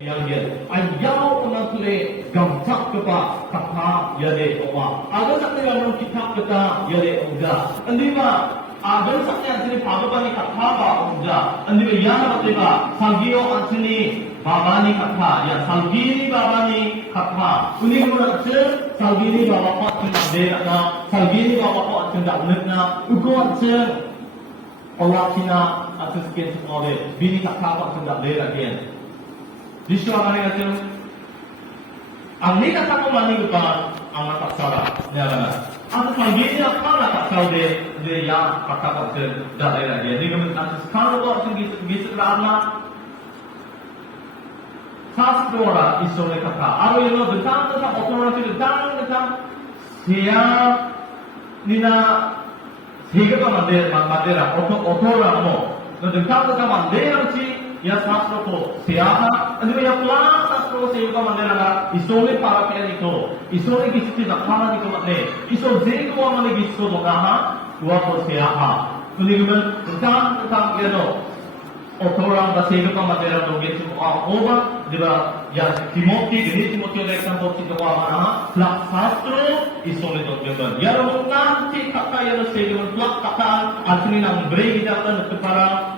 yang dia ayau menakle gamsak kepa kata yade oma ada sakti yang kitab kata yade onja andima ada sakti yang sini pagabani kata ba onja andima yana batega salgio ansini babani kata ya salgini babani kata uni munatse salgini baba ko tinde na salgini baba ko tinde unna uko atse Allah kina atas sekian oleh bini kata ba tinde le lagi Disitu apa yang kata? Angni kata kau mani lupa, angkat tak salah, ni apa? Aku panggil dia apa tak salah dia yang kata kata dah ada dia. Dia kemudian sekarang kau sendiri bisa berana. Satu orang isu kata, aku yang lo tentang orang itu tentang siapa nina siapa mandera, orang mo, lo tentang mandera sih. Ya sastra ko siapa? Andai ya pulang sastra ko siapa mandera na isole para kaya niko, isole kisi na para niko matne, isole zeko amane kisi ko dokaha, dua ko siapa? Kemudian tentang kaya orang bahasa itu mandera do gitu over, dia ya Timothy oleh kan bukti doa mana? Plak sastra isole do gitu. Ya orang nanti kata ya sehingga plak kata asli nang beri kita akan kepada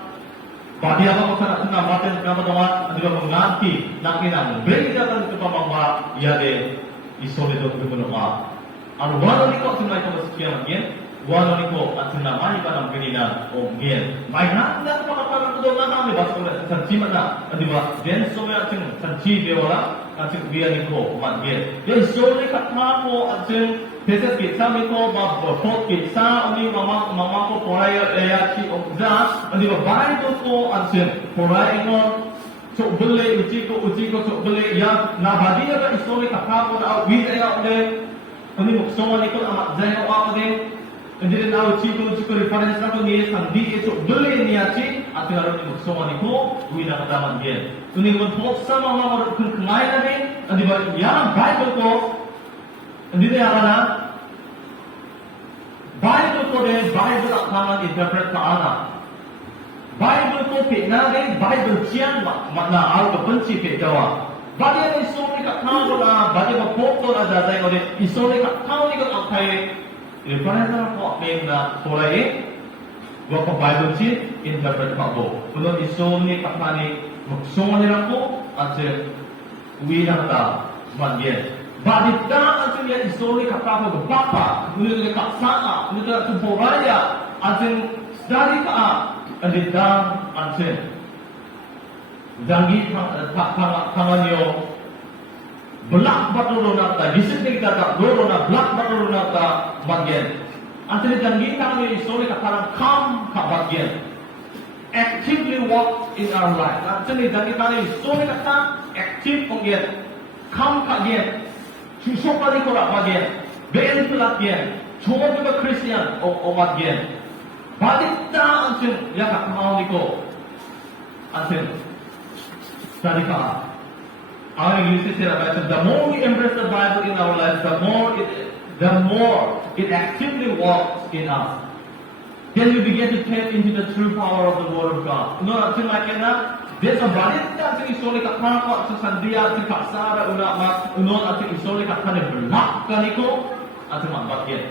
Bagi apa masyarakat nak batin kenapa doang? Juga menganti nakinan. Beri datang ke pamamba ia de isole do ke benua. Anu wano niko tunai ko sekian lagi. Wano niko atuna mai pada penina omgen. Mai nak apa do na kami basko na sanci mana. Adiba den somya ting sanci deora ating dia niko matgen. Yo isole katma ko ating Pesa kita miko bapot kita oni mama ko porai ya si obja ani babai ko ansen porai no so bele uci ko so bele ya na badi ya isole kata ko na wi ya ode ani muksoma ni ko amat jai no ade jadi na uci ko reference na ko ni sandi so bele ni aci ating aro ni muksoma ni ko wi na kata man dia tuni ko poksa mama ko kumai na ni ani ba ya bible ko Hindi apa na? Bible ko din, Bible akangan interpret paana. Bible ko pitna din, Bible cian makna al kebenci pit jawa. Bagi ang isuri ka tao na, bagi ang pokto na daday ko din, isuri ka tao ni ko akay, reference na ko aking na turay gua ko Bible cian, interpret pa ko. Kulon isuri ka tani, magsuma nila ko, at uwi na ka manyen. Badita asin ya isoli kata ko bapa, nila kaksana, nila tuboraya, asin dari ka, andita asin. Jangi tanganyo, belak baturo nata, disip kita tak doro na belak baturo nata bagian. Asin jangi tanganyo isoli kata kam ka bagian. Actively walk in our life. Asin jangi tanganyo isoli kata active bagian, kam bagian. Susok kali korak bagian, bel pelatihan, cuma juga Kristian o bagian. Badita anjing ya tak mau niko, anjing. Tadi kah? Our English is the more we embrace the Bible in our lives, the more it actively works in us. Then we begin to tap into the true power of the Word of God. No, anjing macam na. Dia sebaliknya ating isole kat apa sesandia ating kaksara ulama unon ating isole kat kana belak kaniko ating mambagian.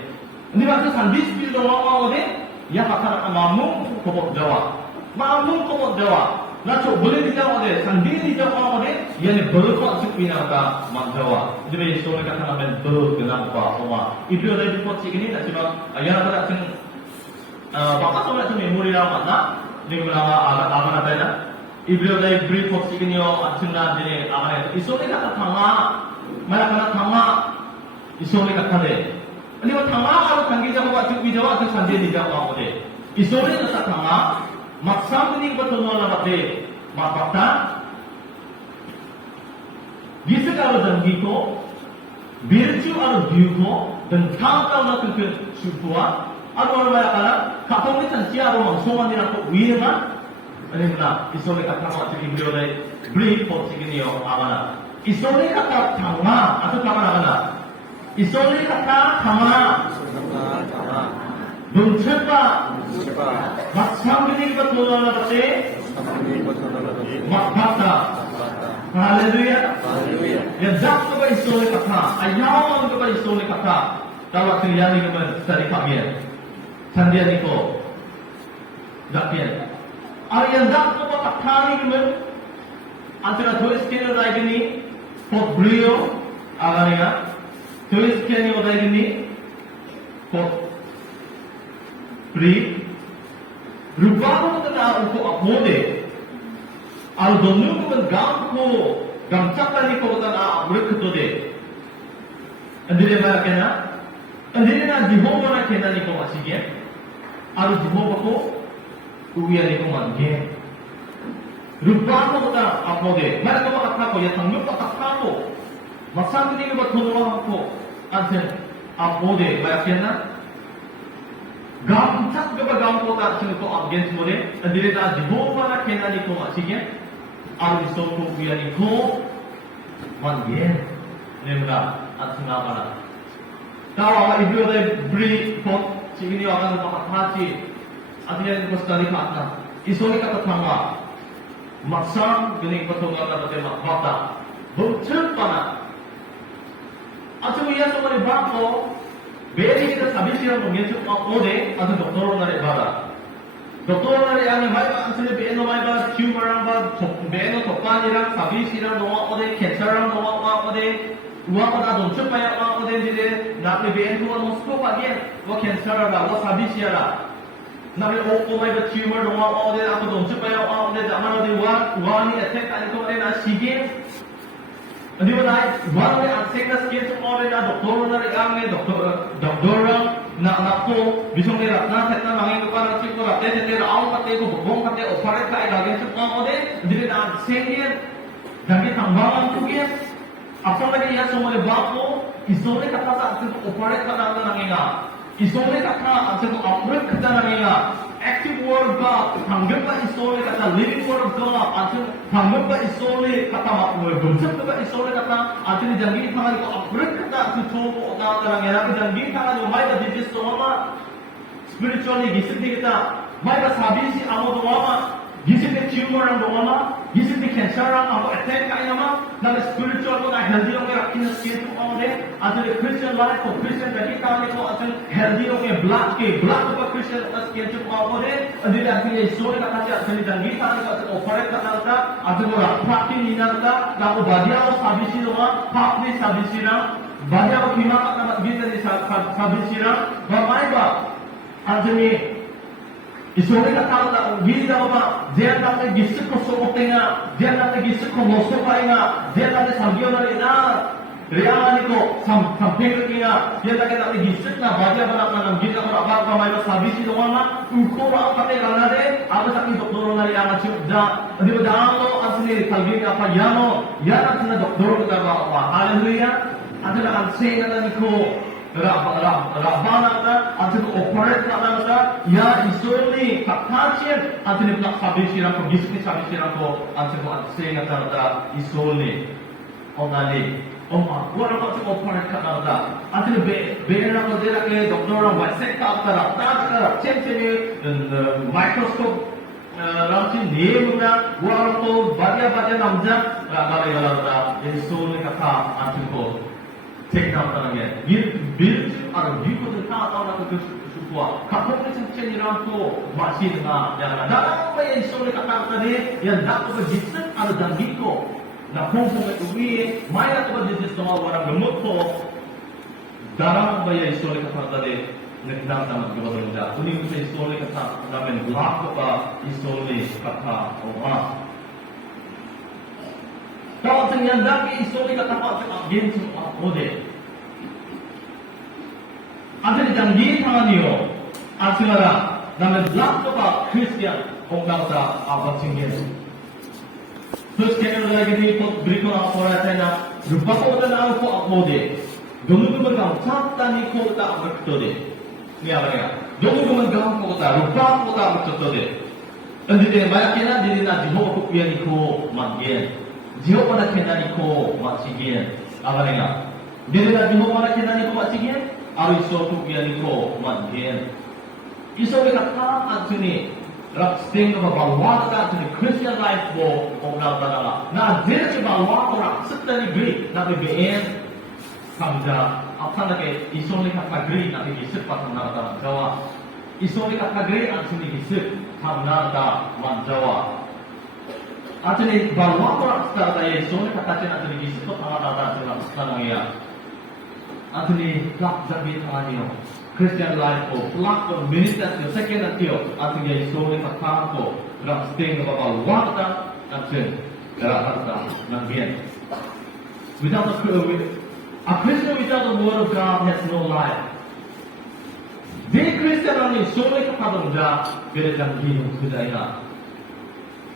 Ini maksud sandis bil doa ode ya kakara mamu kopot Jawa. Mamu kopot Jawa. Na co boleh dijawab ode sandi dijawab ode ya ni berkot sik pinaka mak Jawa. Jadi isole kat kana ben ber kenapa oma. Ibu ada di pot sik ini nak sebab ayah ada ating bapak solat tu memori lama na ni nama apa namanya Ibrahim dari brief fox ini yo acunna jene amane isole kata thanga mara kana thanga isole kata de ani wa thanga aru kangi jamu acu bijawa acu sande di jawa ode isole kata thanga maksam ni betul na bate mapata bisa kalau janji ko birju aru view ko dan thanga na tu sutua aru mara kana katong ni sansia aru mangsoma ni ko wirma Ini mana? Isole kata waktu video dari brief for segini yo amana. Isole kata thama atau thama mana? Isole kata thama. Duncepa. Maksam ini betul na bate. Makbata. Haleluya. Haleluya. Yang dak ko ba isole kata, ayawan ko ba isole kata. Kalau terjadi kemudian dari kalian, sandian itu, dakian. Yang dak ko ba kata ni kemudian antara tulis kini lagi ni, pot brio, agaknya tulis kini lagi ni, pot bri. Rupa ko na uko apode. Al donu ko gam ko gamchakani ko na abrik to de. Andire ba kena? Andire na Jehovah na kena ni ko masige. Al Jehovah ko uya ni ko mangge. Rupa ko na apode. Mara ko makata ko ya tangyo pa ko. Masang ni ko tono ko. Anten apode ba kena? Gamchak ko ba gam ko ta sino ko against mo de. Andire na Jehovah na kena ni ko masige. Al iso ko uya ni ko mangge. Nemra at singapara. Tawa ibu ada beri pot sini orang dapat haji. Artinya itu sekali kata. Isoni kata tangga. Maksang gini petunjuk kata tema kata. Betul pana. Acu ia semua ni bako. Beri kita habis yang mengejuk ode atau doktor nari bada. Doktor nari yang mai ba asli beno mai ba tumor ba beno topan irang habis irang doa ode cancer irang doa ode. Uang pada doncuk payah uang pada jadi nak lebih itu orang mesti pakai, wah cancer ada, wah sabit siapa, nak lebih oh mai tumor uang pada aku doncuk payah uang pada zaman ada uang ni attack ani tu ada nak sige, jadi mana uang ni attack nak sige tu orang ada doktor orang yang doktor nak ko bisong ni ratna setna mangi ko para cik ko ratte jadi awak kate ko bong kate operate kai lagi tu uang ada, jadi nak sige, jadi tanggapan tu dia. Apa lagi ya semua bapo isole kata saat itu operate kata nangenga isole kata saat itu operate kata nangenga active word ba tanggap ba isole kata living word ba atau tanggap ba isole kata makmur konsep ba isole kata atau janji tangan ko operate kata itu kata nangenga janji tangan mai ba disease semua spiritually gising kita mai ba sabi si amo doa gising tumor ang doa gising cancer ang ako attack kaya naman na spiritual ko na healthy ang rakin na skin ko ode at the Christian life ko Christian dati kami ko at healthy ang blood ko pa Christian na skin ko ode at the dati story ka kasi at the dangi ka at operate ka na at the rakti ni na na ko badia ko sabi sila pa ni sabi sila badia ko kima ka na gita ni sabi sila ba mai ba at the isore ka tao na gili daw ba diyan natin gisik ko suotin nga diyan natin gisik ko mosto pa nga diyan natin sagyo na rin na reality ko samping ko nga diyan natin gisik na bagya ba na ng gili ako abang kamay na sabi si doon na uko ra kate na rin ako sa aking doktor na rin ang asyukda di ba daan mo ang sinili kalbi nga pa yano yan ang sina doktor ko ba ako hallelujah at sila ang say na namin ko Rabana ka, at sila operate na lang ka, ya isuli kakachin, at sila plak sabi sila ko, gisni sabi sila ko, at sila at sila nga isuli, o nali, o ma, wala ko sila operate ka na ka, at sila bera ko dila kay doktor ang wasek ka, at chen microscope, ramchin name na, wala ko, badya namja, kaya wala isuli kaka, at sila take down talaga. Build atau build kita atau nak kesukuan. Kapag nagsisinirang ko, masin nga. Yan dalam pa yung isole kata tadi, yan dapat berjisat atau danggit ko. Na kung uwi, may na ba dijis na warang gamot ko, dalam pa yung isole kata tadi, nagdamdaman ko ba rin. Kunin ko sa isole kata namin, lahat ko pa isole kata o Kalau ternyata isole kata apa again semua ode. Ada janji tangan dia. Asyara nama belak apa Kristian orang kata apa singin. Terus kena lagi ni pot berikut apa orang sana. Rupa ko na ako ode. Dono berkau sabta ni ko ta berkode. Ni apa ya? Dono berkau ko ta rupa ko ta berkode. Andi dia banyak kena diri na diho ko pian ko magien. Jauh pada kena niko maksigen, apa ni lah? Dia dah jauh pada kena niko maksigen, aru iso tu dia niko maksigen. Iso kita kata sini, sting of a balwata to the Christian life mo o na tanala. Na din si balwata ra sita ni gri na bibigyan kamja apa na kay isong ni kakagri na igisip pa ng nata Jawa. Isong ni kakagri ang sinigisip ng nata Jawa. At ni balwata ra sita tayo isong ni kakagri na sinigisip pa ng nata sa nangyaya. At ni plak jabi tanganyo. Christian life ko, plak ko, minutes ko, second at yo, at ngay isong ni kakagri ko, ram sting of a balwata at sin, karata ng bien. Without a Christian without the Word of God has no life. Di Christian ang isulay kapag siya, ganitang ginong kudaya.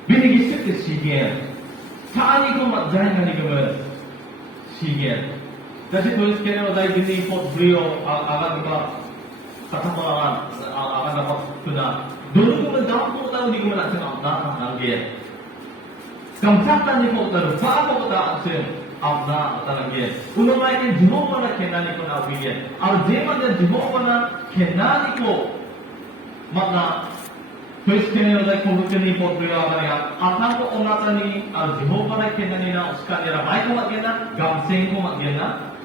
Binigisip ni Sigen. Saan ko magdahin nga ni Gamal? Sigen. Kasi tulis kaya na dahil binipot brio, agad ba, katapangan, agad na pagkuna. Doon ko magdahin po tayo, hindi ko malasin ang data ng gen. Kamsaktan niyo po tayo, paano ko tayo Abna atanangye. Uno mai ke Jehovah na kenani ko na ubiye. Al jema de Jehovah na kenani ko matna Christian like ko kini po priya kaya. Atan ko onatani al Jehovah na kenani na uska nira mai ko magena gamseng ko magena.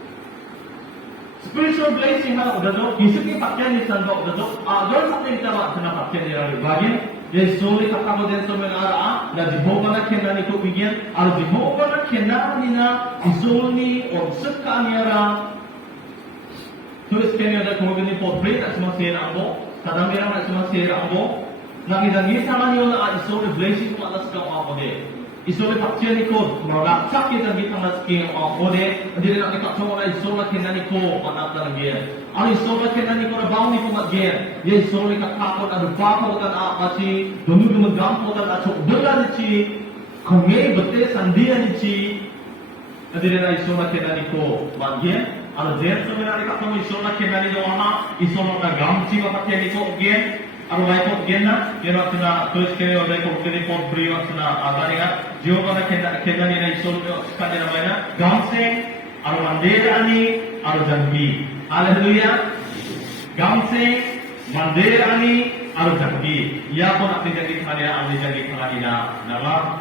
Spiritual blessing na udado isip ni pakyan ni sanbo udado. Agar sa tinta ba na pakyan nira bagay. Yes, solely kakamo din sa mga ara na Jehovah na kenani ko bigyan. Al Jehovah na kenani na izolni o saka niyara. Tulis kanya na kung gani po pray at sumasira mo. Kadamira na sumasira mo. Nakidangita man yun na izolni blessing mo alas kang ako de. Izolni pakyan ni ko. Maragsak yung nagitang nas king ako de. Hindi rin ang ikatong na izolni kenani ko manata ng biyan. Ang isolay kenani ko na baon ni ko magyan. Yung isolay kakakon na dupapo kan kasi dumudumugampo kan at sukdula ni chi kungay bate sandiya ni chi hindi na isolay kenani ko magyan. Ang jen sa mga ikatong isolay kenani ko aha isolay na gamchi mapakyan ni ko magyan. Ang may ko magyan na yun ang tulis kayo na ko kini po brio na agani nga Jehovah na kenani na isolay kanya naman na gamseng ang mandera ani ang jangi. Haleluya. Gamseng, mandera ani, aru jangi. Ia pun akan jadi kanina, akan jadi kanina. Nama.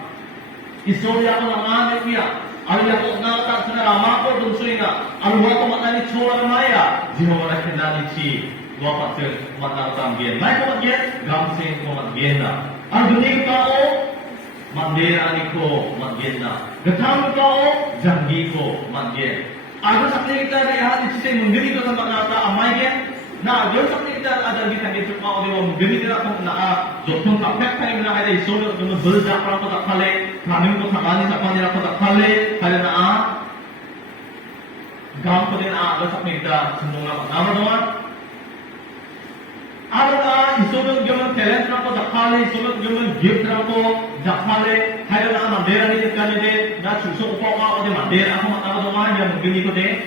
Istorya ko naman niya. Aru ya ko nata sana rama ko dunsuin na. Aru wa ko matani chola maya. Jehovah na kenani chi. Wa patel matang también. Mai ko magyen, gamseng ko magyen na. Aru dunig tao, mandera ani ko magyen na. Gatang tao, jangi ko magyen. Agar sakti kita lihat di sisi mendiri itu tempat nata amai dia. Nah, jauh sakti kita ada di tengah itu kau dia mendiri dia pun nak jopun tak pek pek nak ada isu dia cuma berjak orang tu tak kale, kami pun tak kali tak pandai aku tak kale, kali nak gam pun dia agar sakti kita semua nama doang. Ada isu dia cuma talent aku tak kale, isu dia cuma gift aku tak kale. Hai na mandera ni kani de na chuso ko ko de mandera ako mataba do ma ya mugini ko de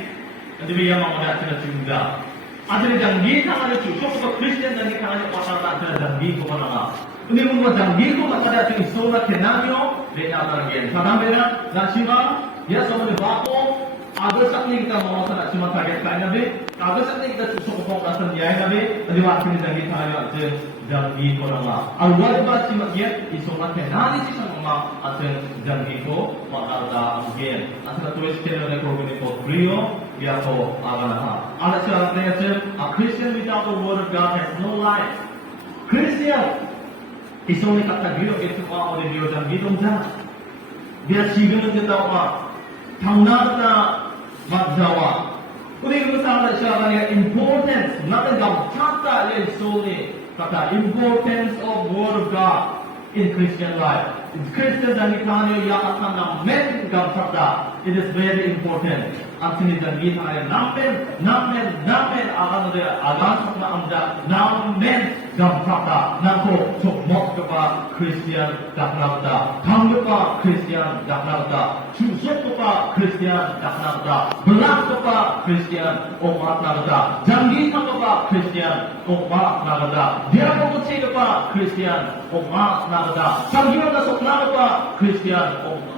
andi biya ma moda tena chunga adre jangi ta ale chuso ko Christian dani kana ko ta ta jangi ko na uni mo jangi ko mataba ti sola kenamyo de na ta gen sadam bera na shiva ya so de bako agar sakni kita mo sa chuma target kai na be agar sakni kita chuso ko ko ta nyai na be andi wa ti jangi ta ya je jangi ko na al wajba chima ye isola kenani si sama asen jangi ko makalda again asal tulis kena na ko ni ko brio ya ko agana ala sa prayer a Christian without the word of God has no life. Christian isoni kata biro itu ko ode biro jangi dong ja dia sigun kita ma thaunata magjawa uri ko sa ala sa kanya importance natin gam chata le soli kata importance of word of God in Christian life. In Christian dan ikanyo ya akan na men gam chata. It is very important. Ang sinidangin ay namen akan na agan sa amda namen gam chata. Nako sukmok ka pa Christian daknagda. Tanggap pa Christian daknagda. Susok ka pa Christian daknagda. Belak ka pa Christian umat nagda. Janggit ka pa Christian umat nagda. Dia pagkutsi ka pa Christian umat nagda. Sanggit na sukna ka pa Christian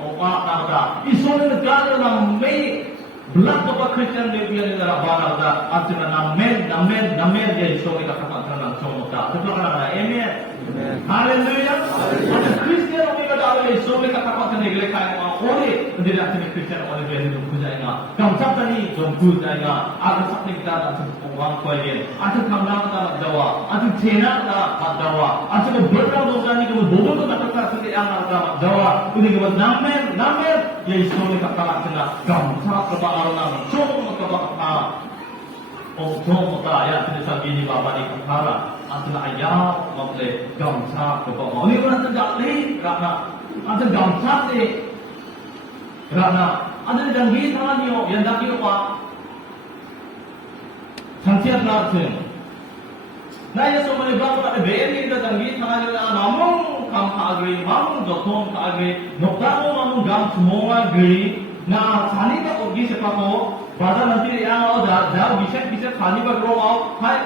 umat nagda. Isunod na ng may Belak doa Kristen lebihan negara barat dah, artinya namen dia isu kita katakan tentang semua tak. Betul kan? Amen. Haleluya. Ada Kristen orang kita ada isu kita katakan tentang negara kaya orang. Jadi artinya Kristen orang dia hidup kujanya. Kamsat tadi hidup kujanya. Ada sakti kita ada orang kuayen. Ada kamera kita nak jawa. Ada cina kita nak jawa. Ada berapa dosa ni kita bodoh kita katakan seperti yang nak jawa. Ini kita namen dia isu kita katakan tentang kamsat kepada orang cuma kepada orang ya tidak begini bapa ni kepala antara ayah maklum gamsa kepada orang ini orang tidak leh kerana ada gamsa ni kerana ada janji tangan ni yang dah kira apa sanksiat langsung nah ya semua ni bapa ada beri kita janji tangan ni namun kam agri namun jotong agri nokta namun gam semua agri ना खाने का उर्गी से पाको बाजार nanti yang आओ jauh bisa खाने पर रो आओ hai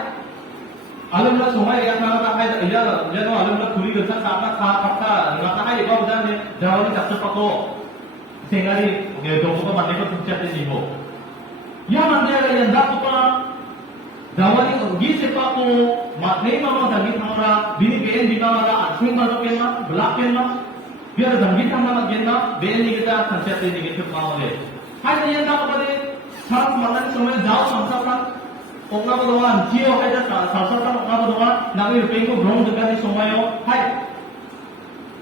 alam na sungai yang nak hai ya no alam na turi kerja sana kata ngata hai kau jangan jauh ni tak pako sehingga ni dong ko mandi ko tucat ni ho ya mandi ada yang dah apa jauh ni urgi se pako maknai mama dagi thamara bini ben dimana asing masuk kena belak kena biar janji sama agenda, beli kita sanksiat ini kita mau deh. Hai yang tak apa deh, saat malam semua jauh samsapan, orang berdoa, jio hai dah samsapan orang berdoa, nanti pengu belum dekat ni semua yo, hai.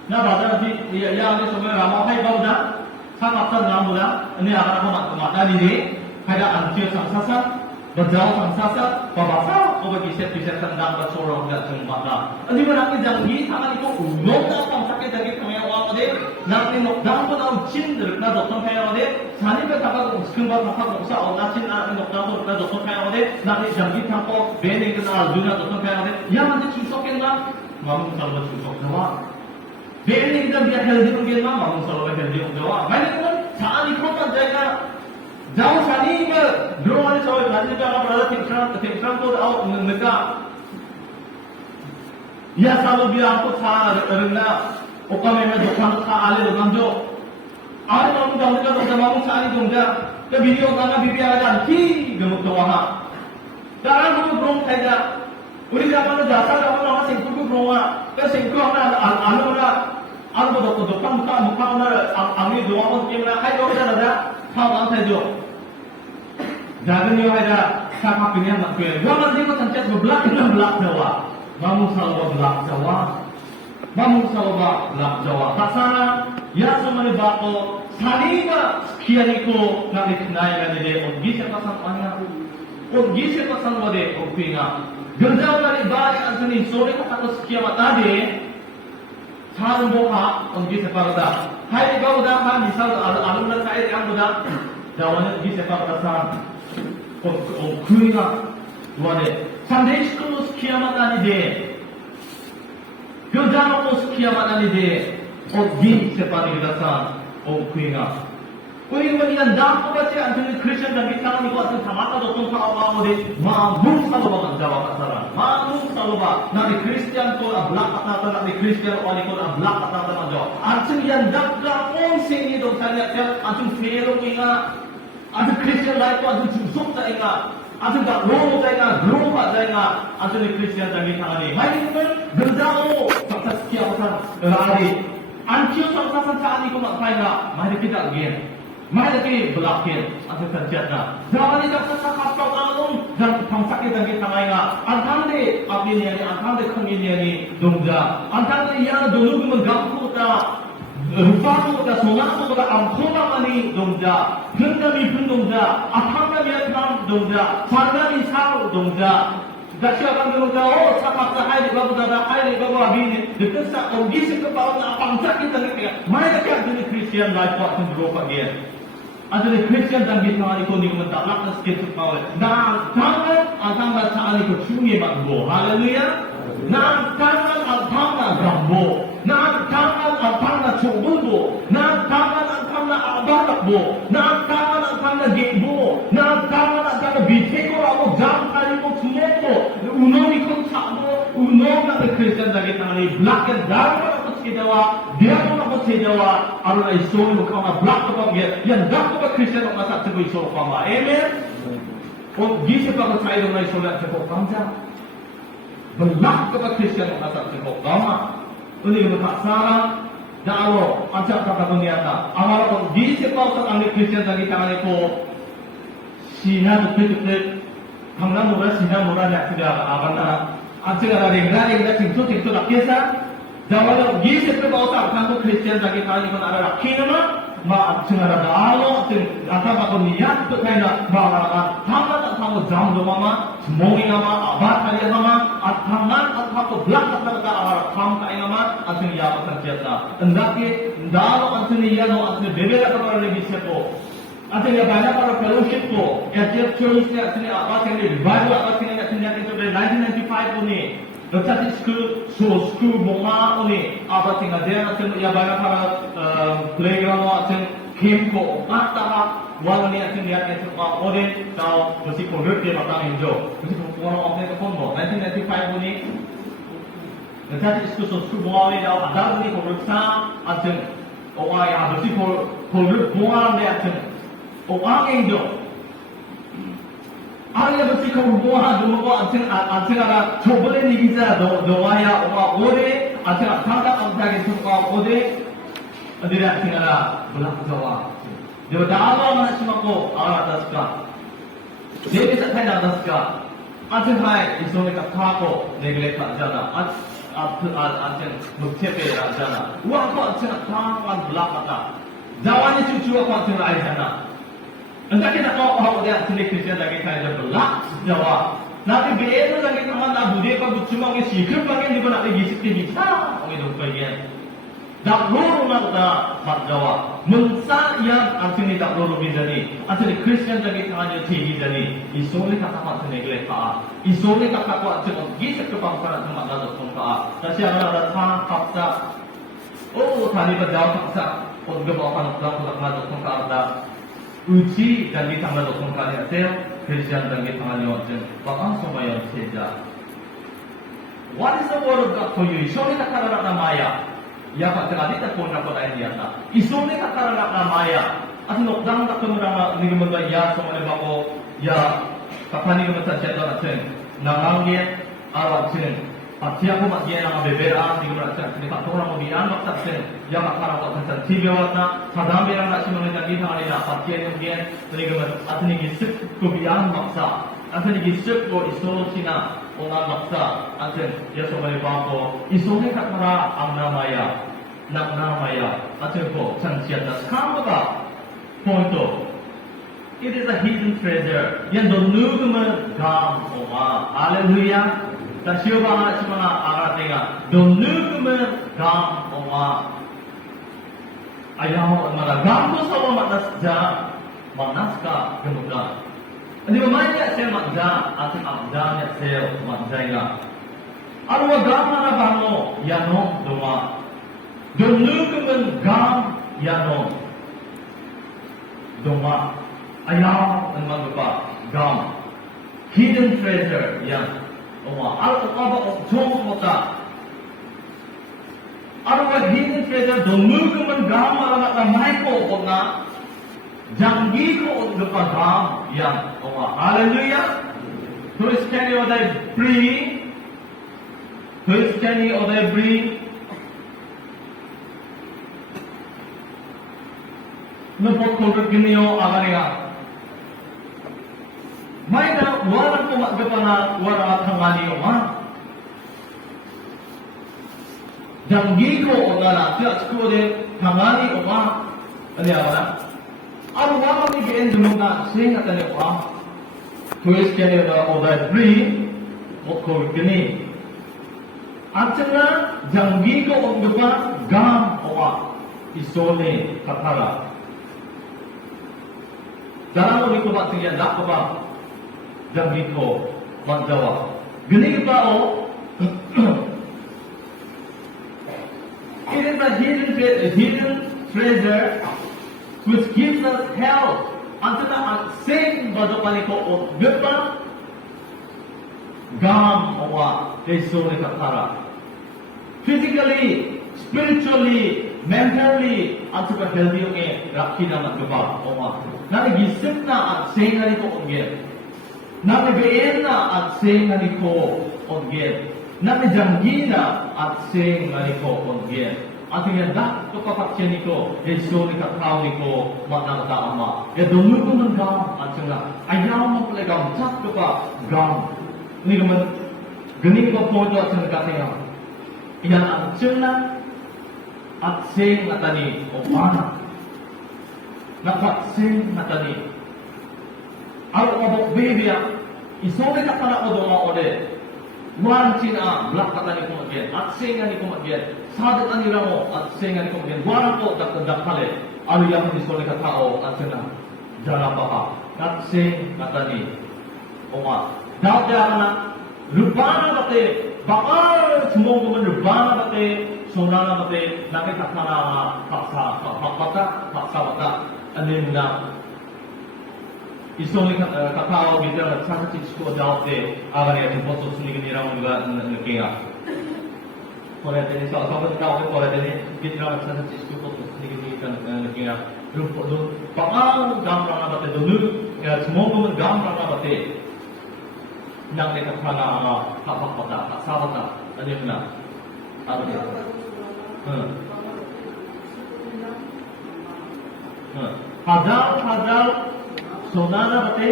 Nah baca nanti ya ni semua ramah hai kau dah, saat apa ramah dah, ini akan aku mata ni, hai dah anjio samsapan, berjauh samsapan, babasa, kau bisa tendang bersorong dah semua dah. Ini berarti janji sama itu ulung dah samsapan janji kami nanti nokdang pun aku cinta, nak doktor kaya orang sani berkata sekarang berkata doktor orang cinta, nokdang pun nak doktor kaya orang nanti janji tampo beli kita dunia doktor kaya orang, yang nanti susah kena, mamu selalu susah jawab. Beli kita biar healthy pun kena, mamu selalu healthy pun jawab. Mana pun sani kota jaga, jauh sani ke, belum ada soal nanti kalau berada tingkran tu awak mereka, ya selalu biar aku rendah. Oka memang dokan tak alih dokan jo. Ada mamu dah dekat dokan mamu cari dongja. Ke video tangan bibi ada ki gemuk doa. Jangan kamu belum kaya. Uri zaman jasa kamu nama singkuku belum. Ke singkuku mana alu mana dokan muka mana ami doa pun kemana. Hai doa ada. Kau orang saja. Jangan yo ada. Siapa pilihan nak pilih. Gua nanti kau sancat belak doa. Mamu selalu belak doa. Mamu salwa lak jawa tasana ya semua bako saniga kianiko na ditnai na de ogi se pasan anya ogi se pasan wade opinga gerjau na ibari ansani sore kata ko kiamat ade than boha ogi se parda hai ga uda ha misal alum na kai yang uda jawana ogi se parda san kuinga wade sandesh ko kiamat ade de Kerja apa sekiamat nanti deh, ogi sepati kita san, kuinga. Kuinga ni anda apa baca antara Kristen dan kita ni buat semata doktor kau awam deh, mahu selalu bawa jawab kasaran, mahu selalu bawa. Nanti Kristen tu ablak kata nanti Kristen orang itu ablak kata jawab. Anjing yang jaga pun sini dong saya lihat, anjing fero ingat, anjing Kristen lain tu anjing susuk tak ingat. Asyik tak roh saya, grow tak saya, asyik Kristian jangan tangani. Hari ini berjauh, sampai sekian besar lari. Anjir sampai saat ini kau nak saya, mari kita again, mari kita belakin, asyik terjadi. Jangan ini tak sakit kau kalung, jangan sakit jangan tangani. Antara apa ni, antara kami ni dongja, antara yang dulu mengganggu kita. Rupa ko ta songa ko ta amkhoma mani dongja phunda mi phun dongja athanga mi atham dongja sarna mi sao dongja dasya kan dongja o sapak ta hai babu da hai babu abin dekat sa ogi se ko paw na pangsa kita ni mai da kya ni Christian life ko tun ro pa dia adle Christian dan bi thani ko ni ko ta lak na skip paw na tangan athanga sa ani ko chungi ba go hallelujah na tangan athanga gambo na tangan athanga chububo na tangan athanga abalakbo na tangan athanga gebo na tangan athanga bithe ko abo jam kari ko chumeko unoni ko chabo uno na Christian dagi tani black and dark ko kita wa dia ko sejawa aruna iso ni kama black ko ya yan dak ko Christian ko sa tigo iso kama amen o gise pa ko sa ilo na iso na ko kanja black ko Christian ko sa tigo kama uni ko kasara dawo aja ka dunia ta amara ko gise pa sa ang Christian lagi tangan ko sina tutu hamna mura sina mura na tidak abana aja ada ringga cintu rakesa Jawab gisi itu bawa tak kantor Kristen lagi kali ini ada rakyat nama, mak cuma ada dalo, atau bakal niat tu kena mak tangan atau jam dua mama, semua nama abad kali nama, tangan atau belakang kata arah kam kali nama, asal ia akan kerja. Hendaknya dalo asal ia no asal bebel atau orang lagi siapa. Asal ia banyak orang fellowship ko, ya church ni asal apa sini revival apa sini asal ia itu dari 1995 ni. Tetapi school bunga ini apa tinggal dia macam ya banyak para playground macam game ko mata wala ni macam dia macam orang tahu mesti korup dia macam hijau mesti orang orang itu pun bo 1995 ini tetapi school bunga ini tahu ada ni korup sa macam orang yang mesti korup bunga dia macam orang hijau Arya besi kau buah dulu kau ancing ada coba ni kita doaya orang ore ancing tangkap angkat itu kau ore tidak ancing ada belak Jawa. Jadi dalam mana cuma kau atas ka. Dia bisa kena atas ka. Ancing hai isone kata kau neglect jana. Ancing mukcepe jana. Wah kau ancing tangkap belak kata. Jawa ni cucu kau ancing lain jana. Entah kita kau orang dia sini Kristen lagi kaya belak Jawa. Nanti begitu lagi teman tak budi kau cuma ke sikap lagi di mana lagi sikap bisa orang itu bagian. Tak luru nak mat Jawa. Mensa yang asli tak luru bijani. Asli Kristen lagi kaya tinggi jadi. Isole kata mat sini keleka. Isole kata kau asli gisa kepangkaran tempat lalu kongka. Tapi ada tanah kapsa. Oh tadi berjauh kapsa. Untuk bawa tempat lalu kongka ada. Uji dan di tanggal dokong kali hasil Christian dan di tanggal hasil Baka sumaya seja. What is the word of God for you? Isone kakaranak na maya. Ya pak teradi tak pun nak pada dia tak. Isone kakaranak na maya. At nokdang tak kemana ni kemana ya semua ni bako ya kapani kemana saja natin. Nangangin alat sini. Pasti aku mak dia nama beberapa di mana saja. Ini pak orang mobilan mak tak sini. Yang mak karang tak sini. Tiga waktu sadam berang nak cuma lagi tangan ini. Pasti yang mungkin ini kemana. Asal ini gisip kebiang maksa. Asal ini gisip ko iso sina orang maksa. Asal dia semua ni bako. Iso ni kakara ang namaya. Nak namaya. Asal ko cancian das kamera. Ponto. It is a hidden treasure. Yang donu kemana gam oma. Hallelujah. Dan siapa anak cuma agar tengah donu kemen gam oma ayam mana gam tu sama manas ja manaska kemudian ini memangnya saya makja atau makjanya saya makjanya arwah gam mana bango yano doma donu kemen gam yano doma ayam mana lupa gam hidden treasure yang Al-Qaba jom kota. Arwah hidden treasure donu kemen gam anak ramai ko kona. Jangi ko lupa gam yang Allah. Hallelujah. Tulis kani odai bri. Tulis kani odai bri. Nupot kodot giniyo agariya. May na warang kumagapana warang tangani oma. Jangi ko ona na tiyak ko de tangani oma. Ano yan na? Ano warang ibigin dumog na sing at ano oma. Tuwis kaya na oda bri mokor gini. At na jangi ko onggapa gam oma. Isone katara. Dalam ko nito ba tingyan dak ko ba? Jangan ko magjawa. Gini ba o? It is a hidden treasure which gives us health. Antara ang sing badokan ko o gapa gam owa keso ni katara. Physically, spiritually, mentally at saka healthy yung rakhi naman gaba oma. Nani gisip na at saying na nito ongen. Nani bein na at saying na nito ongen. Nani janggi na at saying na nito ongen. At yung dak to kapakya nito, Yeso ni kakao nito matangata ama. Ya dulu ko man gam at saka ayaw mo pala gam chat ko pa gam. Ini naman ganing ko po ito at saka kakaya. Iyan ang sila at saying na tani o mana. Nakasing na tani. Aro mabok bibia, isobe ka pala o doon ako de. Wan sina, black ka tani kong agyan. At saying na ni kong agyan. Sadat na nila mo, at saying na ni kong agyan. Wan ko, dakale. Aro yung isobe ka tao, at sina. Jala pa ka. At saying na tani. O ma. Dapat yan na, rubana bate. Bakal semua kuman rubana bate. Sonana bate, nakita ka na paksa bata, anin na isong kakao gitu na sasachit ko daw te agani at poso sunig ni raw nga nakinga. Kore tani sa sabat ka ko kore tani gitu na sasachit ko poso sunig ni nakinga. Rupo do pakao gamra na bate do semua kuman gamra na bate. Nakita ka na paksa bata, anin na. Agani Hadal sonana bate,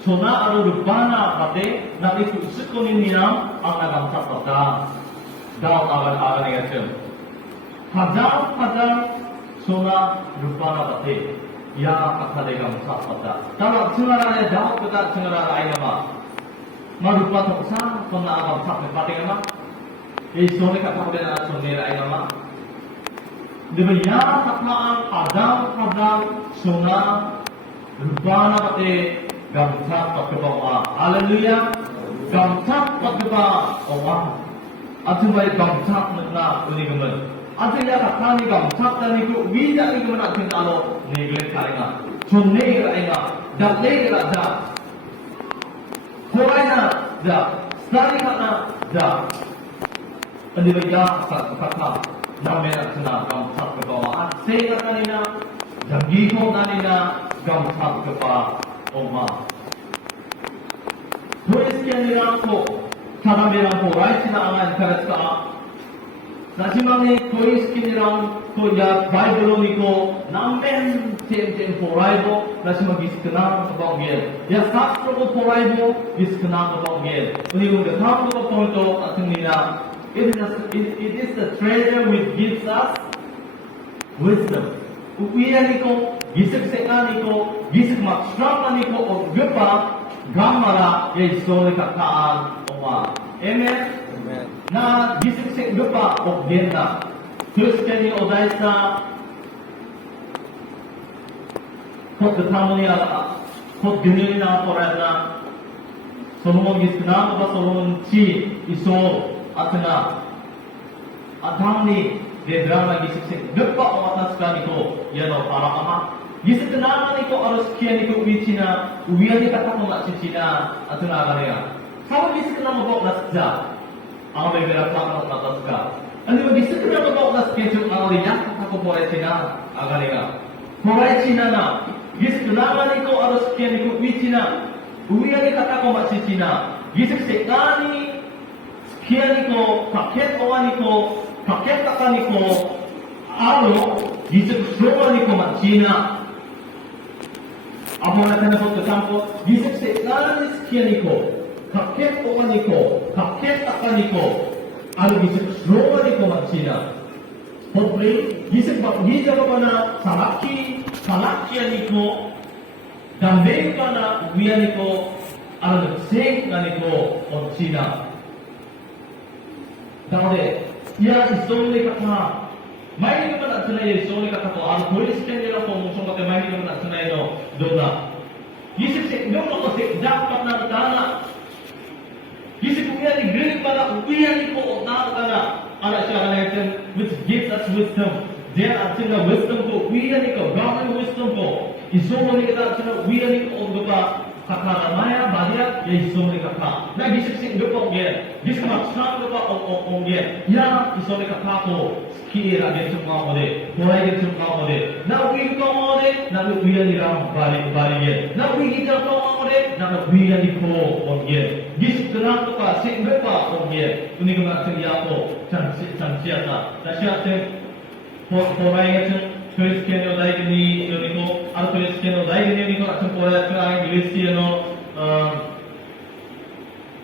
sona aro rubana bate, nabi usukoni niram ang nagamsa pada, daw agan ngayon. Hadal sona rubana bate, ya kakade gamsa pada. Tama singara ne daw kita singara ay nama, marupa to sa sona agamsa bate nama. Sone kakade na sonera ay nama. Diba ya kaklaan hadal sona rubana bate gamsa pagkabawa. Hallelujah. Gamsa pagkaba owa. At subay gamsa na unigaman. At ya kakani gamsa na niyo wida unigaman atin alo neglet kainga. Sonera ay nga. Dalega da. Horay na da. Stari ka na da. Andi ba ya kakak namin at sina gamsat ka pa at say na kanina janggiho kanina gamsat ka pa o ma. Tulis kaya nila ko sabi lang po right sina angan karat ka nasimang tulis kaya nila ko ya Bible ni ko namin tem po raibo nasimang giskana ka ba ngel ya sastro ko po raibo giskana ka ba ngel uni kung gatapos ko po ito at nila it is the treasure which gives us wisdom. Uwiyan ko, gisip sekani ko, gisip makstrapa ni ko, o gupa, gamara, Yeso ni kakaan, oma. Amen? Amen. Na gisip sek gupa, o genda. Christian ni oday sa kot gatamo niya, kot ganyan na poran na Solomon gisip na, ba Solomon chi, iso, at na adami de drama gisip gepa o atas kaniko yano para ama gisip na niko aros kiya niko wichina uwiya ni kata ko chichina at na kanaya sabi gisip na mo nasja ang may berat sa atas ka ano ba gisip na mo nas kecho ang riya ako po ay sina aganaya po ay sina na gisip na niko aros kiya niko wichina uwiya ni kata ko chichina gisip sekani Kiani ko, paket oani ko, paket takani ko, alo, gisip slowani ko machina. Amo na tanapot ka sampo, gisip sekanis kiani ko, paket oani ko, paket takani ko, alo gisip slowani ko machina. Hopefully, gisip baknija ka pa na salaki ko, dambe ka na uwiani ko, alo nagsing ka niko machina. Dahil, ya isong ni kata, may hindi naman at sanay isong ni kata ko, ang polis ka nila po, musong kata may hindi naman at sanay no, doon na. Yisip si, doon na kasi, dapat na tana. Yisip ko yan, green pala, uwiyan ko, na, ala siya kanayatan, which gives us wisdom. Diyan at wisdom ko, uwiyan ko, godly wisdom ko. Isong ni kata at uwiyan ko, o ba, kata namanya badia ya isone kata. Nah gisik sing gepok ge, gisik maksan gepok ong ge. Ya isone kata ko kira ge cuma mode, mulai ge cuma mode. Nah wi ko mode, nah wi ni ram balik ge. Nah wi kita ko mode, nah wi ni ko ong ge. Gisik terang ko sing gepok ong ge. Ini kena sing ya ko chan siapa. Nah siapa mulai ge統一系の大国よりも、ある統一系の大国よりも、これはイギリス系の、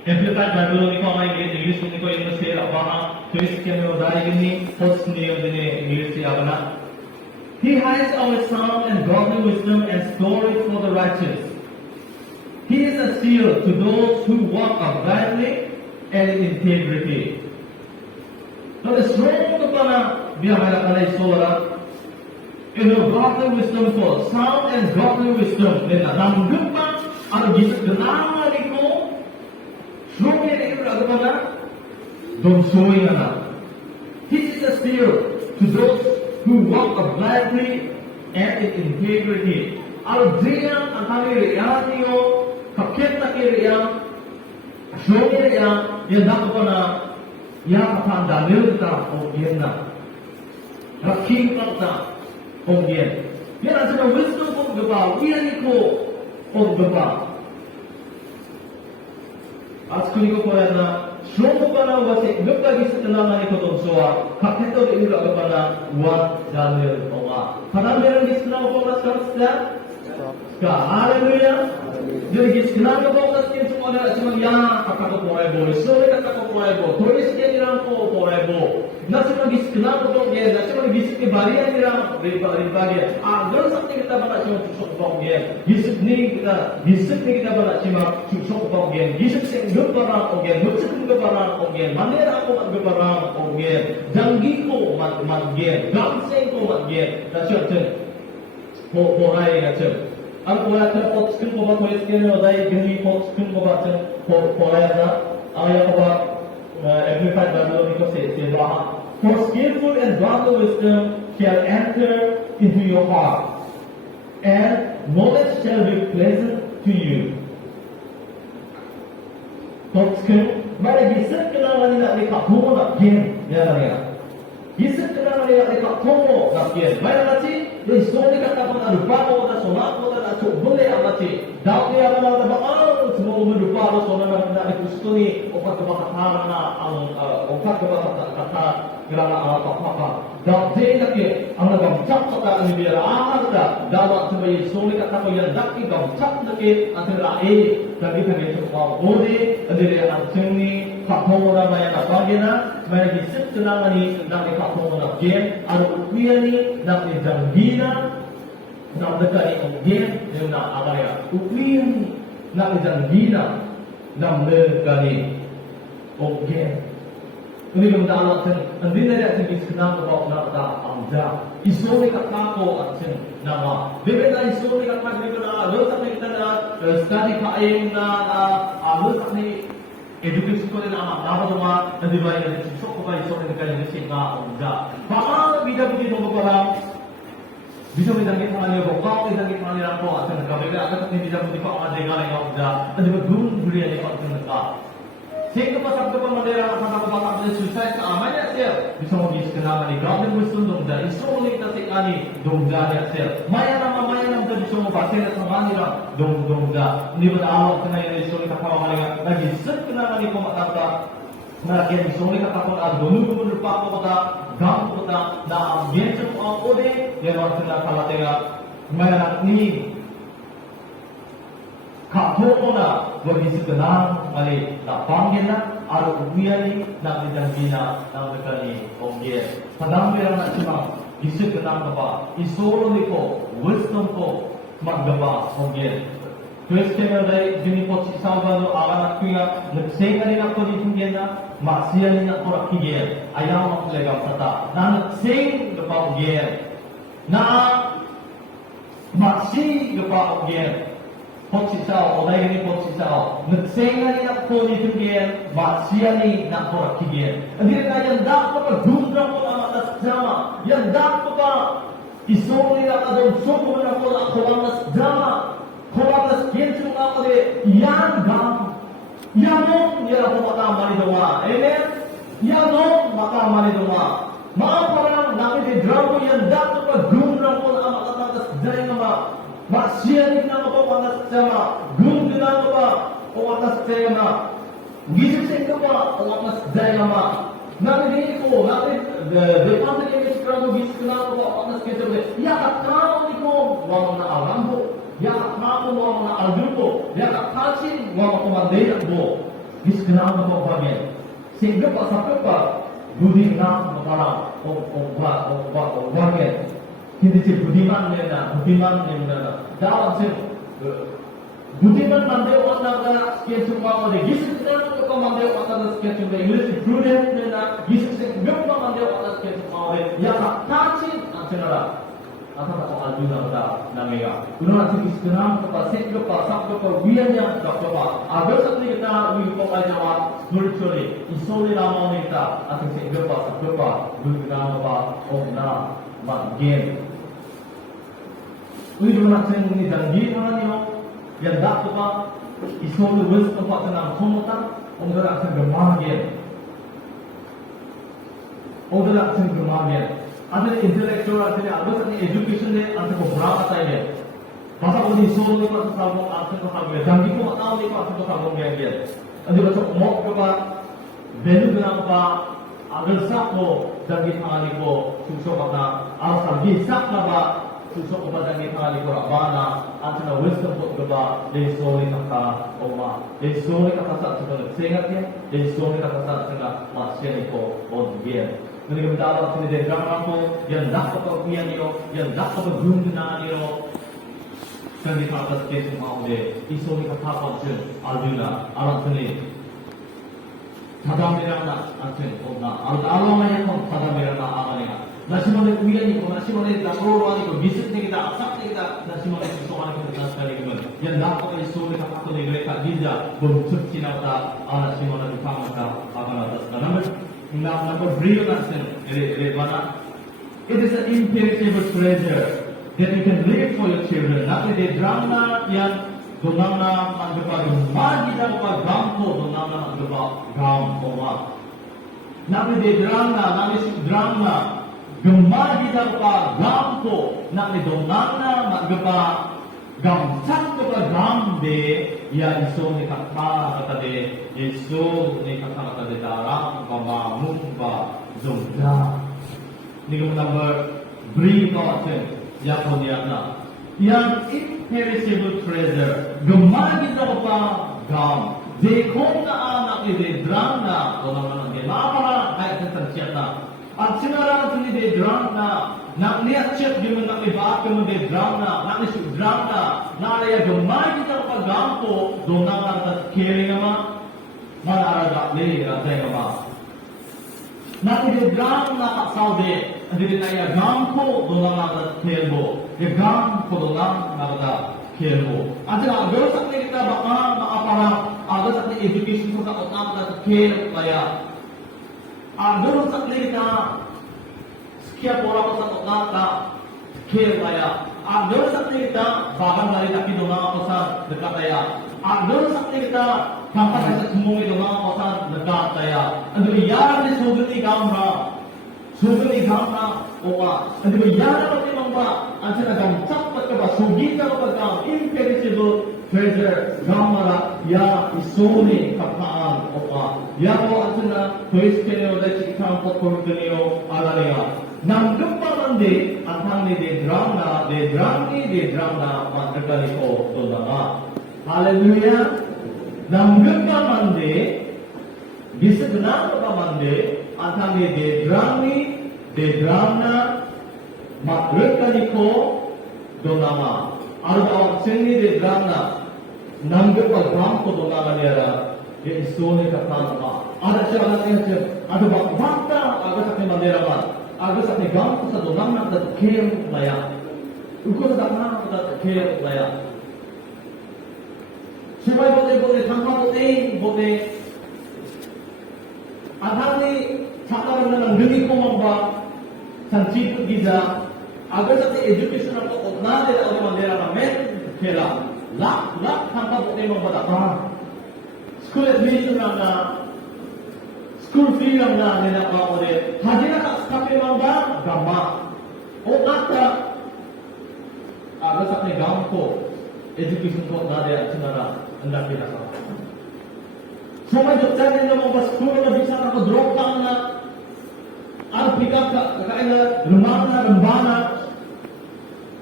Amplified Bible ni ko ang English ni ko yung masih apa統一系の大国host ni yung English siya na. He hides our sound and godly wisdom and story for the righteous. He is a shield to those who walk uprightly and in integrity. So the strong pa na biya ka na isura. In the godly wisdom for sound and godly wisdom, then ramdum pa ang gisip na ko, sumir ito ako na, donsoy na. He is a shield to those who walk uprightly and in integrity. Ang diyan ang kami riyan niyo, kakit na kiriyang, sumir riyan, yan ako pa na, yan kapang dalil ka o yan na. Raking ka na. Kemudian, dia nak cakap wisdom pun gebau, ia ni ko pun gebau. Asku ni ko kaya na, semua kana wasi, gupta gisi tenangan ni ko tonsua, kapito di ura kepada wat dalil owa. Kadang meron gisi tenang ko na sekarang, haleluya. Jadi gisi tenang ko na sekarang semua ada cuma ya kakak ko porebo, sore kakak ko porebo, tulis dia nilang ko porebo. Nasi lagi sekenal untuk dia, nasi lagi bisik barian dia, riba dia. Agar sampai kita baca cuma susuk bong dia, bisik ni kita baca cuma susuk bong dia, bisik senggup barang ogen, nusik senggup barang ogen, mana aku mat barang ogen, janggi ko mat dia, gangseng ko mat dia, nasi macam, porai macam. Aku boleh pot skin ko bat porai skin, odai gini pot skin ko bat porai ada, ayah ko bat Amplified Bible ni ko say baha. For skillful and godly wisdom shall enter into your heart, and knowledge shall be pleasant to you. Topskin, mari gisip kenangan ni nak kamu nak gen, ya nak. Gisip kenangan ni nak kamu nak gen. Mari nanti, dari sore kata pun ada bawa, ada solat pun ada cukup boleh nanti. Dapat dia mana ada bawa, semua umur lupa, ada solat nak dikustuni, obat kebakaran obat kebakaran kata. Kerana apa-apa. Dan dia lagi, ang nagam-chak sa ni biara ada dapat sebagai soli kata ko yan daki gam-chak lagi antara lagi semua bodi adire ang sini kapora maya na bagina maya disip tunangan ni daki kapora gen aro upiani daki janggina na dekani ang gen yung na abaya upiani na janggina na dekani ang gen. Ini mendalam sen, andi nari asyik iskenam kebawa nak amja. Isoni kata ko asyik nama. Bebeda isoni kata bebeda na, lo sakni kita na study kain na, lo sakni edukasi ko na nama doma, andi bayi na sisok ko ba isoni kaya ni singa amja. Baka bida budi mo parang bisa menjangkit mengalir bokap, menjangkit mengalir aku asyik nak bebeda. Akan tak bisa budi ko amja dengan yang amja. Andi berdun budi ani ko asyik nak. Sehingga pasal depan mandera akan bapak boleh susah seamanya sel bisa mengisi kenangan ni ground wisdom dongda isu ni tasik ani dongda ya sel maya nama jadi semua pasal sama ni lah dongda ni pada awal kena yang isu ni kata orang lain lagi sekenangan ni kau kata nak yang isu ni kata kau ada donu lupa kau kata gam kau kata dah ambil semua kode yang orang kena kalah tengah maya ni kapona bagi sekenang mali nak panggil na aru ubiani nak dijanggina nak dekani ongye padang merang nak cuma isi kenang apa isoro ni ko wisdom ko magdaba ongye Christian dari jini ko si sabado anak kuya nagsega ni ako di tunggena maksiya ni ako rakigye ayaw ang legam tata na nagsing gapa ongye na maksi gapa ongye Potsisao, odai ni potsisao. Nagsenga ni ako ni tunggian, maksiya ni nako rakigyan. Hindi na yan dak pa dundra ko na matas jama. Yan dak pa isong ni na kadon suko na ko na kulangas jama. Kulangas kinsu na ko de Yano, ya po mata mali doma. Amen. Yano, mata mali doma. Maaparang namin di drama yan dapat pa gumrang po na makatatas dahil nga masyanik na po panas sama gum na po ba o atas dahil nga gising ka pa o atas dahil nga namin ko namin depende ng iskramo gising na po o atas kaya yakat kao ni ko wang na alambo yakat kao wang na aldupo yakat kachin wang kumandela po gising na po bagay sehingga pa sa pa budiman orang orangnya hindi si budiman nena dalam sih budiman mande orang naga sekian semua orang gisik kita untuk mande orang sekian semua English prudent nena gisik sekian mande orang sekian semua orang ya kacin ancenara asal tak alju naga namanya udah nanti iskenam kepada sektor sabtu wiannya kepada agar seperti kita wipok aja spiritually isole ramon kita asal sektor sabtu guna apa na bagian udah nanti ini janji mana nih yang dak apa isole wes tempat tenang komutan udah nanti gemagian udah nanti gemagian ada intellectual ada education deh ada beberapa saya masa kalau isole pas kamu asal kamu janji kok tahu nih pas kamu gagian ada besok mau coba value berapa agar sakmo janji tangan ko susuk kata asal bisa apa susuk kepada janji tangan ko rabana antara wisdom pot coba desole kata oma desole kata saat sebenarnya sengatnya desole kata saat sengat masih ko on dia Jadi kita dapat sini dari drama ko yang dapat kepian nilo yang dapat berguna nilo janji kata sekian semua udah isole kata pun Arjuna alam sini 사담이라나 안튼 없나 알라마야 건 사담이라나 아마네가 나시만의 우연이고 나시만의 나로로하니고 미스텍이다 악삭텍이다 나시만의 수송하는 건 나스타리기면 야 나빠가 소리 갖고 내가 기자 멈췄지나다 아나시만의 방어다 아가나다 number 3 나스는 레바나 it is an imperishable treasure that you can leave for your children not with a drama yang donana manggapa magi daw pa gampo donana manggapa gampo wa nabi de drama gemagi daw pa gampo nabi donana manggapa gamsak pa gambe ya iso ni kata de iso ni kata de darang pamamung pa zongda ni number 3 ko atin ya ko niya na yang imperishable treasure gemagi daw pa gam de kung na anak de drama donana nang mapara kahit sa siya na at sinara sini de drama nak niat chat di mana ibaat kamu de drama nak ni drama na ya gemagi daw pa gampo donana ta kering ama manaraga le ratay ama nak de drama ka saude andi na ya gampo donana ta kelbo ya gampo donana ta kelbo andi na agak sakit kita baka makapara agak sakit education sa otak ta kel kaya agak sakit kita sekian orang ko sa otak ta kel kaya agak sakit kita bahkan dari taki donana ko sa dekat kaya agak sakit kita kampas sa sumumi donana ko sa dekat kaya andi yar ni sugati gamra sugati gamra oka andi yar pati mangba ansa na gamsak pat ka ba sugita ko pa imperishable treasure gamara ya isoni kapaan oka ya ko ansa na Kristiyano da chikang potportunio alarea nanggapa mandi antang ni de drama matrikali ko donanga haleluya nanggapa mandi bisa benar apa mandi antang ni de drama matrikali ko donanga ada seni de drama nanggapa gram ko donanga niara ya isoni kapaan ada siapa yang ada waktu agak sakit mandera agak sakit gam sa donang na dat kem laya uko sa dakna dat kem laya sibay bote tangma bote adhani chakaran na ng gini ko mamba sanchip giza agak sakit education na ko na de mandera na men kela lak tangma bote mamba dakna school admission na school fee lang na nila pa ulit. Hadi na kaskapi lang ba? Gama. O ata, aga sa kanya gawin ko, education ko na di at sinara, ang laki na sa. So may doktor din naman ba school na bisa na drop down na, ang pick up kakain na lumbana,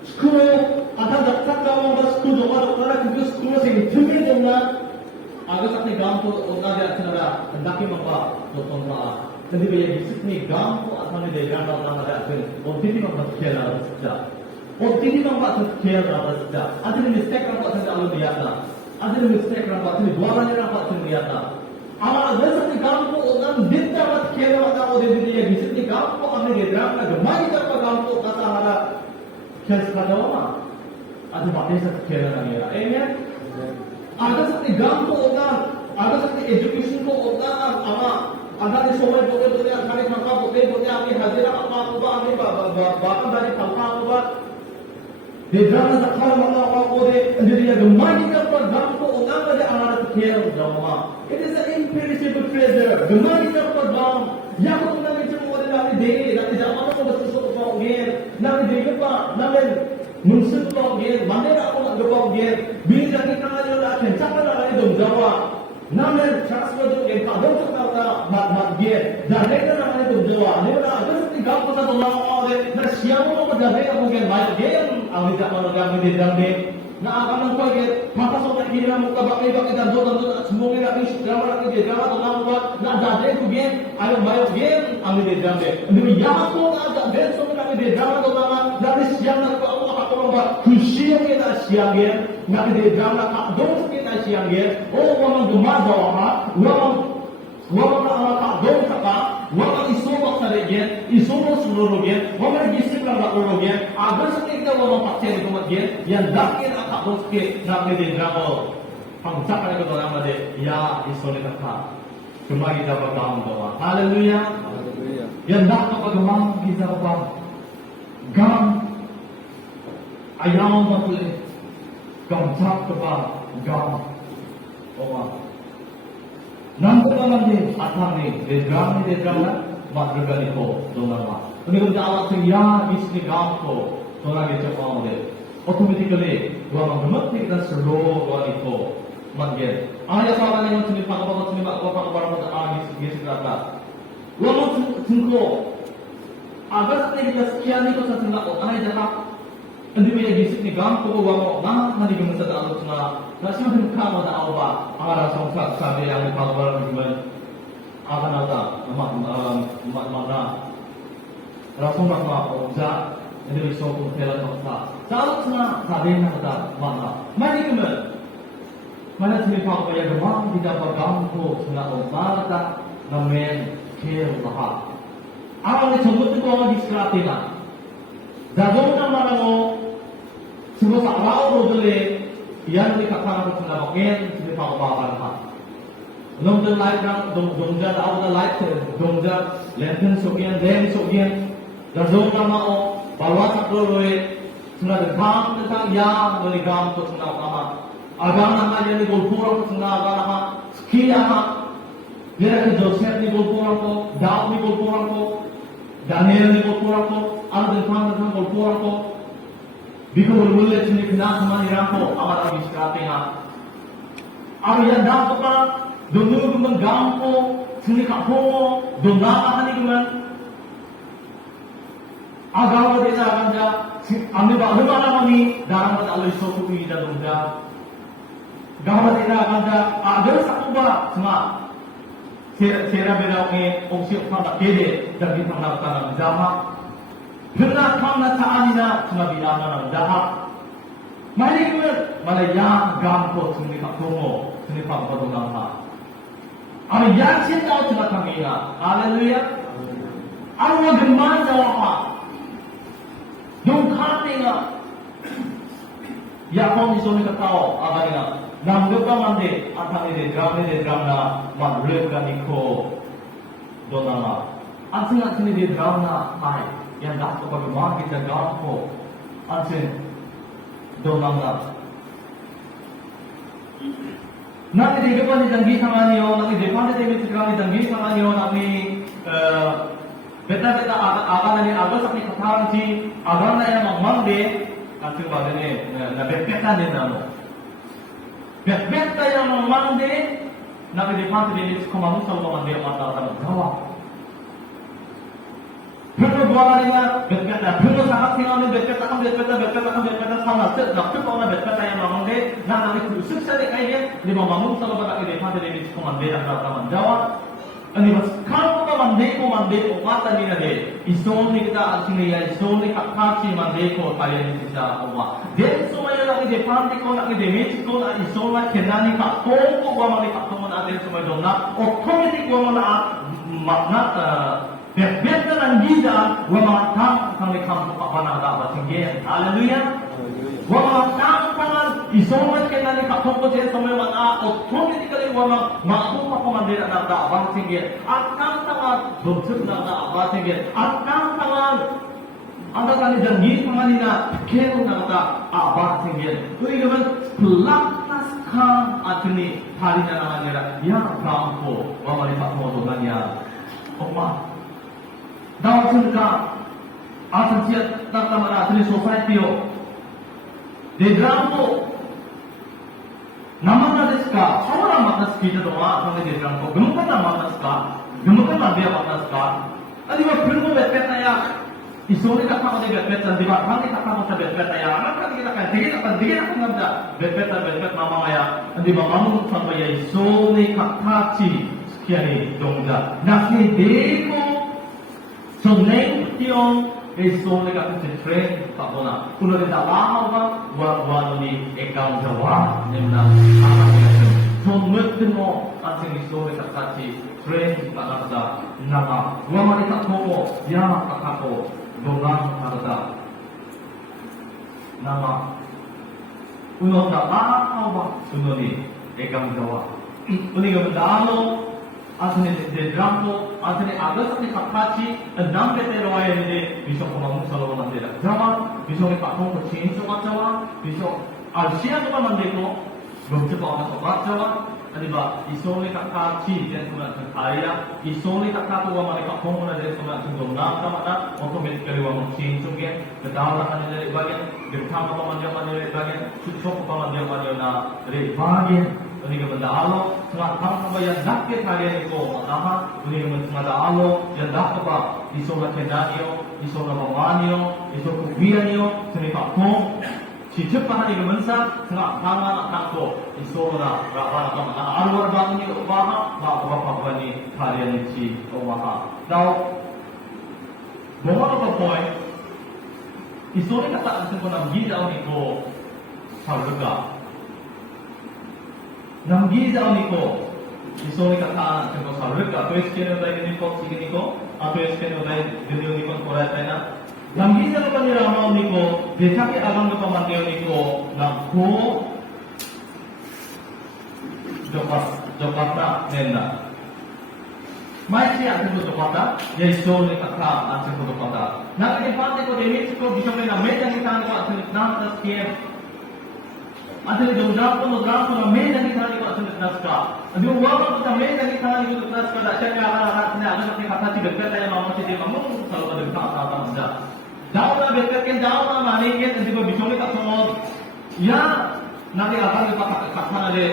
school, at ang doktor naman ba school, doktor na kung school na sige, tumigil na, aga sa kanya gawin ko, o na di at sinara, ang laki mga pa, doktor na. Jadi bila disini gampang atau ni dia gampang nama dia tu, orang tidak mampu kira saja. Orang tidak mampu kira saja. Ada ni mistake orang buat saja dia tak. Ada ni mistake orang buat ni dua orang orang buat dia tak. Amal ada satu gampang orang tidak mampu kira orang dia disini gampang orang dia gampang. Gemai tak gampang kata ada kira sekali orang. Ada macam satu kira dia. Amen. Ada satu gampang orang, ada satu education ko orang ama. Ada di somai boleh kami tangkap boleh kami hadir apa kami bahkan dari tangkap di dalam sekali mana boleh jadi yang gemar kita perdam ko orang ada anak kecil jamaah. It is an imperishable treasure. Gemar kita perdam. Yang ko namin cuma boleh namin deh, namin zaman ko betul betul gel, namin deh apa, namin munsip betul gel, mana aku nak betul gel. Bila kita ada lagi, siapa nak lagi dong jawab. Namun transfer tu yang tak ada tu mat dia. Jadi kan namanya tu jawab. Ni mana ada satu gap pasal tu orang ada. Nah siapa mau jadi apa mungkin banyak dia yang ahli tak mahu kami di dalam dia. Nah akan nampak dia mata sobat kira muka bakai dan tu semua ni lagi drama lagi dia drama tu nampak. Nah jadi tu dia ayo banyak dia ahli di dalam dia. Jadi yang tu ada dia semua lagi dia drama tu nama. Jadi siapa nak Allah tak orang buat khusyuk kita siang dia. Nak dia drama tak dong kita siang dia. Oh orang gemar jawab, orang tak dong kata, orang isobak sahaja, isobak seluruh dia, orang gisip lah seluruh dia. Agar seketika orang pakcik itu dia, yang dakir akak dong sikit nak dia drama. Pangsak ada kata nama dia, ya isolasi kata. Cuma kita berdoa doa. Haleluya. Yang dak apa gemar kita apa? Gam ayam betul. Gamsak apa? Gam. Oh. Nampak dalam ni, atas ni, dedrama mat bergali ko, dongan mat. Kami kita awak seria isni gam ko, dongan kita cakap dia. Automatically, dua orang kita seru dua itu, mat dia. Ayat kawan yang sini pak sini mak barang dia sekata. Dua orang singko, agar kita sekian itu saya tidak ayat cakap. Nanti bila disini gam ko bawa nama nanti kita mesti ada alusna. Nasi macam kamu ada apa? Agar songsak sahaja yang dipakai dengan akan ada mana rasung apa orang jadi besok pun telah songsak. Seharusnya sahaja yang ada mana. Mana kemudian mana sini pakai yang gemar tidak bergam ko sudah orang tak namen kira lah. Awalnya sebut itu orang diskretina. Jadul nama mo semua sahaja boleh yang dikatakan tentang bagian sini pakai apa? Dongja light rang, dongja awal light, dongja lenten sokian, jazong nama o, bawa saklo loe, sudah dergam tentang ya meligam tu sudah nama. Agam nama yang digolpurang tu sudah agam nama, ski nama, dia ke Joseph digolpurang ko, Daud digolpurang ko, Daniel digolpurang ko, ada tentang golpurang ko. Biko bermula sini kena sama irangko amat habis keratingan. Apa yang dapat apa? Dulu kemen gampo sini kapo, dona akan ikuman. Agawa desa akan ja, ambil bahu mana kami darang pada alus soku ini dan dona. Gawa desa akan ja, ada satu bah semua. Sera berau ni opsi apa kede dan kita nak tanam jamak. Benar kamna taanina cuma bilang jahat. Mari kita yang gampo sini kapomo sini pang padungan ha. Ami yang cinta cuma kami na. Haleluya. Ang gemar jawab ha. Dong katinga. Ya kau misoni katao abadina. Nam lupa mande atang de drum na mat lupa niko donala. Asing sini de drum na hai. Yang dah bagaimana kita gampo asin donang Nanti di depan ditanggi sama niyo, nanti di depan ditanggi sama niyo, nanti beta akan nanti agak sakit ketahuan si agan na yang mangmangde, nanti bagani na beta din namo. Beta yang mangmangde, nanti di depan ditanggi kumamu sama mangde mata gawa. 별로 좋아하니까 몇 별로 사각생각하는 몇 사나 낙뜻 거나 몇 배다야 나오는데 나 나는 그 습사대 까이게 네 마음 살아봐 가게 내 파들에 미치고 만데 안다 만자와 아니 뭐 카르가 만데고 왔다니네 이소니 kita artinya iso니 같이 만데고 가야지 진짜 엄마 덴소마야 나게 내 파한테 나게 내 미치고 나 이소나 계단이 갖고 와만이 갖고 나한테 정말 좋나 오토매틱 와만 막나 Beta ng gida, mga tang kami kampo kapanada ba tingge. Hallelujah. Mga tang kangan isomat kena ni kapoko je samay mga automatically mga makuha komandira na da ba tingge. At tang tanga dutut na da ba tingge. At tang kangan anda kani jangi kanganina kero na da ba tingge. Uri gaman plaknas kan atni hari na nangira ya kampo wa mari pakmo doganya. Oma daw sungka asan siya tatamara atli society yo de dramo namana desu ka sawara matas kita doa sange de dramo gumpa na matas ka gumpa na dia matas ka adi wa pirmo beteta ya isori ka kama de beteta di ba kami ka kama sa beteta ya anak ka kita ka dige na ngada beteta mama ya adi ba mamu sa ya isori ka kachi kiani dongda nasi deko so name tiong iso ni ka train pa bona kuno rin dawa wa ni ekaw jawa nemna so mutin mo ating iso ni ka train pa kada nama wa mari ka ko ya ka ko dongan kada nama kuno dawa kuno ni ekaw jawa uni ga dalo Asne de drampo, asne agas ni kapachi, dam bete roya ni biso ko mamu salo mandela. Jama biso ni pakong ko change so jawa, biso alsia ko mande ko, gumte ko ma so jawa, ani ba iso ni kapachi den ko na kaya, iso ni kakato wa mari pakong na de so na tung na mata, automatically wa mo change so ge, dawa na ni bagen, gumta ko mande ma ni bagen, chucho ko mande ma ni na re bagen. Unik benda tengah tang yang nak ke kalian itu apa? Unik tengah yang nak apa? Isola kendanio, isola bawanio, isola kubianio, seni pakong. Cicip pahan ini mensa tengah tangan nakko isola rawan apa? Alwar bangun itu apa? Apa ni kalian itu apa? Now, beberapa poin isola kata asal pun gila ni ko saluga. Namgiza niko isoni kata ko sarulka to iske no dai niko sige niko ato iske no dai video niko korata na namgiza no pani rama niko dekake agang no pamandeo niko namko jopata nenda mai si ate ko jopata ya isoni kata ate ko jopata na ke pate ko demit ko bisome na meja ni tan ko ate na tas kiem Adil jumlah pun na main lagi thani ko asun naska. Adil wala ko main lagi thani ko naska da siya ka na ano ni kata si bekta tayo mama si mamu salo ka bekta ta manda. Daw na bekta ken daw na mani ken hindi ko bisoni ka sumo. Ya nadi akan pa kata na le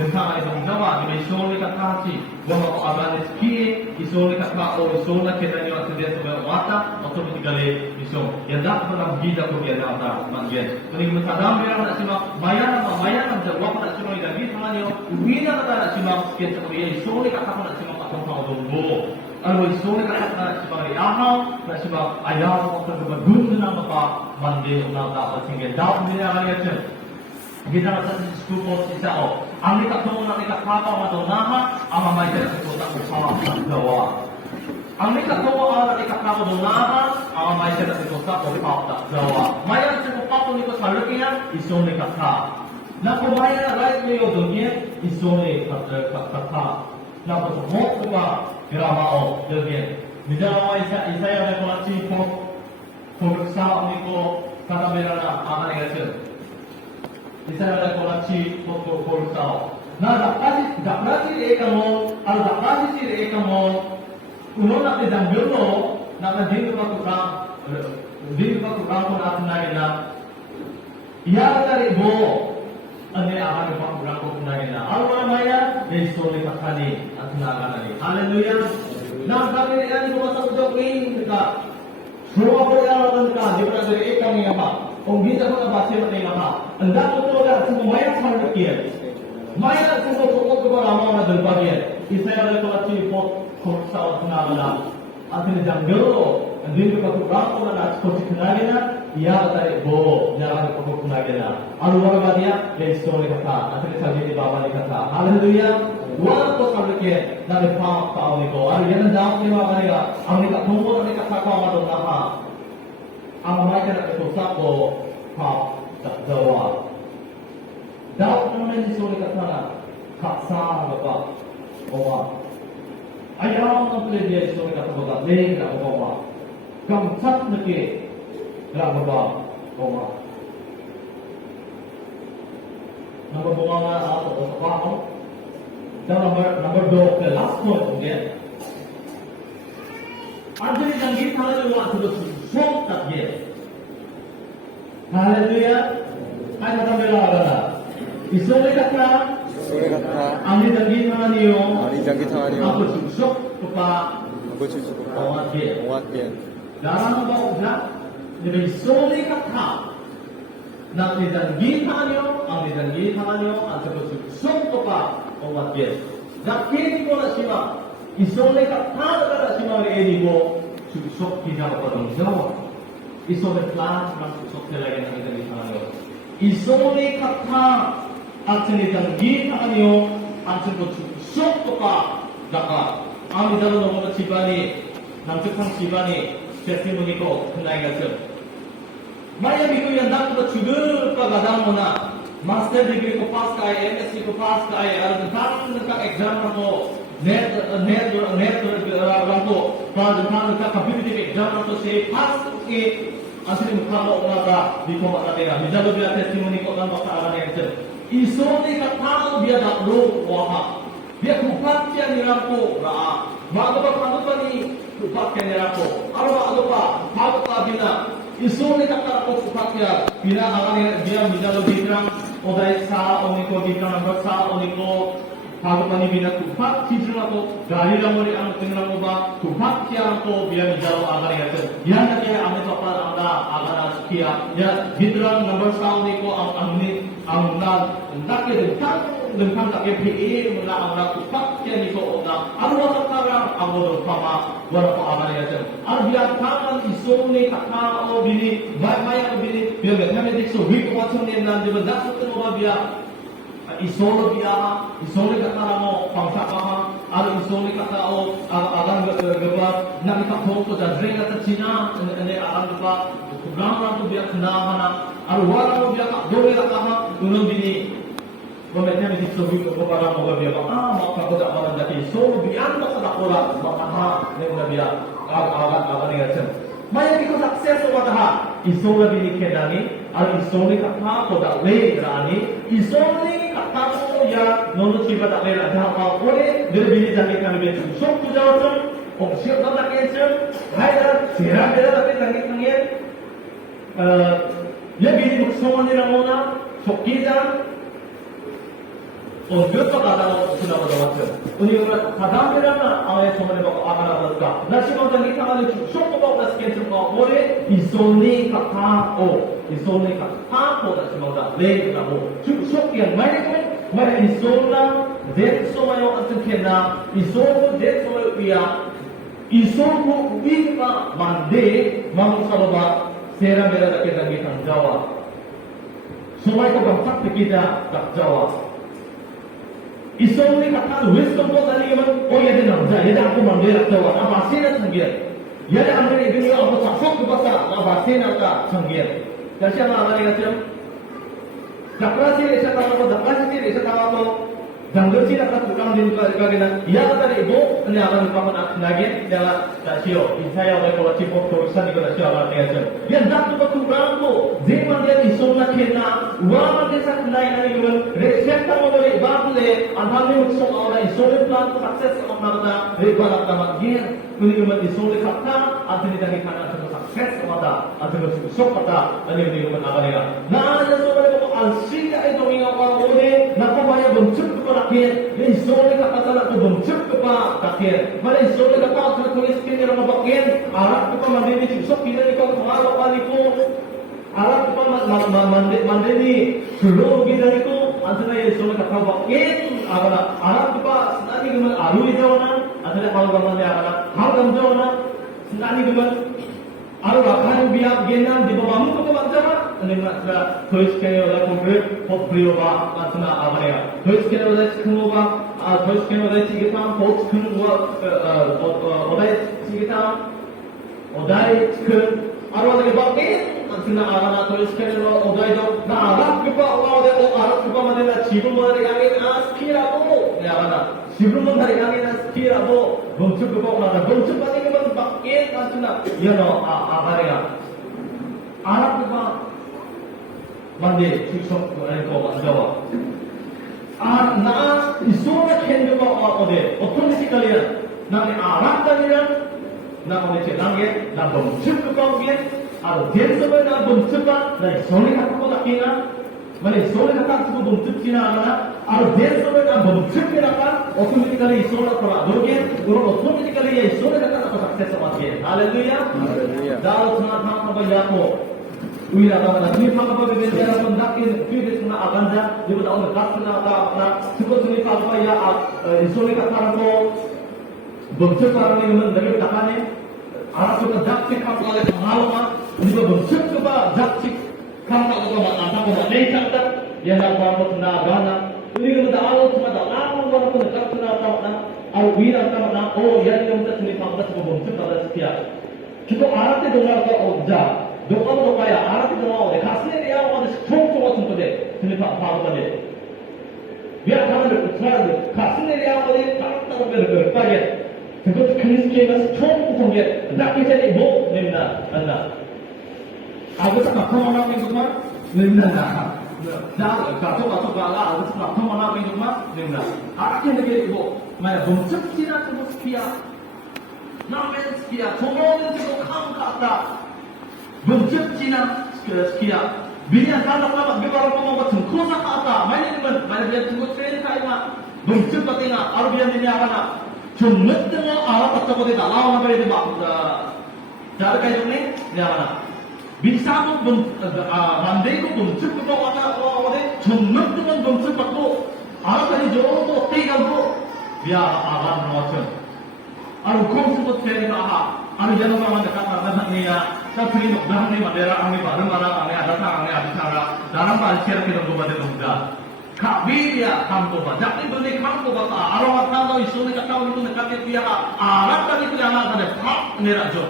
bekta ay dong dawa ni bisoni ka kasi wala ko aban ski isoni ka o isona ken ni asun de so wata automatically iso. Ya dak ko lang gida ko ya na manggen. Kung matadam meron na sima bayan ang jawa na sima ilagi tangan yo wina na na sima ken sa kuya iso ni kata na sima patong pa donggo. Ano iso ni kata na sima ayaw na sima ayaw ko sa gun na mapa mande na ta singe daw ni na ya kita sa school isa o ang ikatong na ikakapa madonaha ang mamay sa kota ko sa jawa. Ang ikatong na ikakapa madonaha ang mamay sa kota ko sa jawa. Mayan sa kota ko sa iso ni kata. Na kumaya na right niyo doon iso ni kata. Na po mo kuma gramao doon. Midalawa isa ya na ko si ko sa ni ko kata mera na aman gasel. Isa na ko si ko sa na dakrasi eka mo, al dakrasi eka mo, uno na tinanggol mo, na dito pa kurang kung atin na ina, iyakari mo, ano yung akan yung kurang kung na ina. Alwa maya, Yesus kakani at nakanani. Hallelujah! Na kami yan yung mga sakudok ka, semua perjalanan ka, di mana dari eka ni apa, kita ko na basi na nga pa. Ang dapat ko na semua maya sa kiyan. Maya semua ko ramah na dalbagian. Isa yung relativi po sa na at tinanggol din ko kurang ko na ko tinagina iya tari bo jangan ko tinagina alwara badia story kata at sabi baba ni kata hallelujah wala ko sabi na pa ni ko ari yan daw ni mga kanila ang ni katungko ni kata ko madon na ha ang may kana ko sa ko pa dawa daw naman ni story kata na kaksa ba owa ayaw ng pwede ito na katabaga, hindi na umawa. Kamsat na ki, nakababa, umawa. Nakabunga nga ako sa pao. Number 2, the last point again. Anjali janggit na yung mga tulog sumok takye. Hallelujah. Ay nakamila ka na. Isulit ka na. Ani janggit na niyo. Ako susok pa. Awat bien. Darang ba udah? Jadi isulit ka na. Nanti janggit na niyo. Ani janggit na niyo. Ako susok pa. Awat bien. Nakini ko na siya. Isulit ka na siya mga mo. Susok kita kepada Jawa. Isulit kelas mas susok lagi yang kita di sana. Isulit kata asalnya janji kanyo asalnya susok kepada Jawa. Kami dalam nomor cibani, nampak cibani testimoni ko kenai gasel. Maya biku yang dapat juga kegadang mana. Master degree ko pass kaya, MSc ko pass kaya, ada tentang exam ko. Net rangko pada tentang competitive exam atau say pass ke asli mukama orang di koma katera misalnya dia testimoni ko kan bakal ada yang cer iso ni kata dia tak lu wah dia kupat dia ni rangko ra ma apa ni kupat ni rangko apa bina iso ni kata ko kupat dia bina akan dia misalnya bina odai sa oniko bina number sa oniko Pagpani bina kupat siswa ko dari lamori ang tingnan mo ba kupat siya ko biya mijalo agar yaten yan na kaya ang papal ang agar askia ya bidrang number sound ko ang nakit tentang tak PE mula ang kupat siya ni ko na ano ba karang ang mo pama wala ko agar yaten ang biya tangan isone katao bini may bini biya mathematics so week ko watson ni nan di ba dasot mo ba biya isolo kata mo pangsa ada isolo kata o agan gaba na ipakho ko da drink kata China ane agan gaba program biya kena hana ar wala mo biya dole kata ha unong bini gometnya di sobi ko para mo biya maka ko da agan dati so biyan mo sa kola maka ha ne biya agan ngasen maya ko success o mata isolo bini kedani ar isolo kata ko da le rani isolo kata ko ya nono siapa tak lera dah apa boleh dia bini jangan kami betul sok tu jawab tu siap tak cancel hai dah serang dia tapi jangan tangian dia bini semua ni ramona sok kita dia tu kata sudah berdoa ini orang kadang dia na awak semua ni bawa akan ada tak nasi makan kita ada sok tu bawa cancel kau boleh isoni kata ko nasi makan le kita boleh sok yang mana Mari isola det somayo atukena isola det somayo pia isola wipa mande mangsaloba sera mera kita ngitan Jawa somay ko bangsak kita tak Jawa isola kata wisdom ko tadi man ya din namja ya aku mande tak Jawa apa sina sanggian ya amre dunia aku sakok basa apa sina ka sanggian kasi ang mga kacang Dakrasi isa tama ko Janggut sih dapat tukang di bagian ia tadi ibu ini akan kamu lagi dia sio saya oleh kalau cipok tulisan itu sio akan dia sio dia tak tuh tukang tu zaman dia isola kena uang dia sak naik naik itu respect kamu boleh baple antaranya musuh orang isola plan sukses orang mana rebalat kamu dia ini cuma isola kata artinya dari karena sukses ada artinya susuk kata ini cuma apa dia nah dia soalnya kok alsi itu mengapa boleh nak bayar bentuk Akhir, ini isolasi kata nak tu bentuk kepa akhir. Mana isolasi kata aku tulis kini orang bagian Arab kita mandiri susuk kita ni kau pengaruh kali ko Arab kita mandiri seluruh kita ni ko antara isolasi kata bagian apa Arab kita senani kita alu itu mana antara kalau gambar ni apa hal gambar mana senani kita alu akan biar genan di bawah muka tu macam ini macam tulis kini orang konkret potbrio macam apa ni tulis kini orang semua tulis kini orang kita pot semua orang kita orang aru ada bagian macam apa tulis kini orang itu nah Arab kita orang Arab kita macam cibul mana yang ini kira apa ni apa cibul mana yang ini kira apa bentuk kita mana bentuk mana kita bagian macam ya no apa ni Arab kita Mandi susuk ko jawa. Na isola kendo ko ode automatically na Arab talian na ode chelange na bomchuk ko bien aro denso na bomchuk na isoli ka ko takina mane isoli ka ko bomchuk kina na aro denso na bomchuk na ka automatically isola ko doge uro automatically isola ka ko success amate hallelujah dal na na ko ya ko Wira kata ni apa berbeza mendakin kiri sana aganja dia tahu nak sana apa cukup sini apa ya isoli kata ko bentuk orang ini dari takane arah kita jakti kam oleh pengalaman juga bentuk coba jakti kam kalau kita ada ko boleh kata ya nak apa na gana ini kita tahu cuma tahu orang pun jakti na apa au wira kata na oh ya ini kita sini pangkat ko bentuk ada setia kita arah itu dengar ko obja Dokter kaya arah itu mau deh, kasih dia mau deh, strong macam tu deh, sini pak deh. Biar kamu deh, kasih dia mau deh, tak berkaya. Sebab krisis kita strong macam dia, tak kita ni bo, ni mana. Aku tak tahu mana yang cuma, ni mana. Dah, kacau bala, aku tak tahu mana yang cuma, ni mana. Arah kita ni bo, mana bentuk kita tu sekia, namanya sekia, semua itu kamu kata. Bentuk Cina sekian. Bila kalau kalau beberapa orang macam kosa kata, mana dia tunggu train kaya, bentuk katanya, arah dia ni apa nak? Cuma tengok arah kata kau tidak lawan apa dia buat. Cara kaya ni, ni apa nak? Bisa tu bandai tu bentuk tu apa dia? Cuma tengok bentuk tu, arah kali jauh tu tiga tu, dia alam macam. Arah kau sebut train kah? Arah jalan orang dekat mana ni ya? Tapi ini dah ni madera, kami baru mana, kami ada tak, kami ada cara. Dalam bahasa kita tu pada muda. Kami dia kamu tu, jadi beli kamu tu kata, arwah tahu isu ni kata itu dekat dia. Arab tadi tu yang ada pak ni rajo.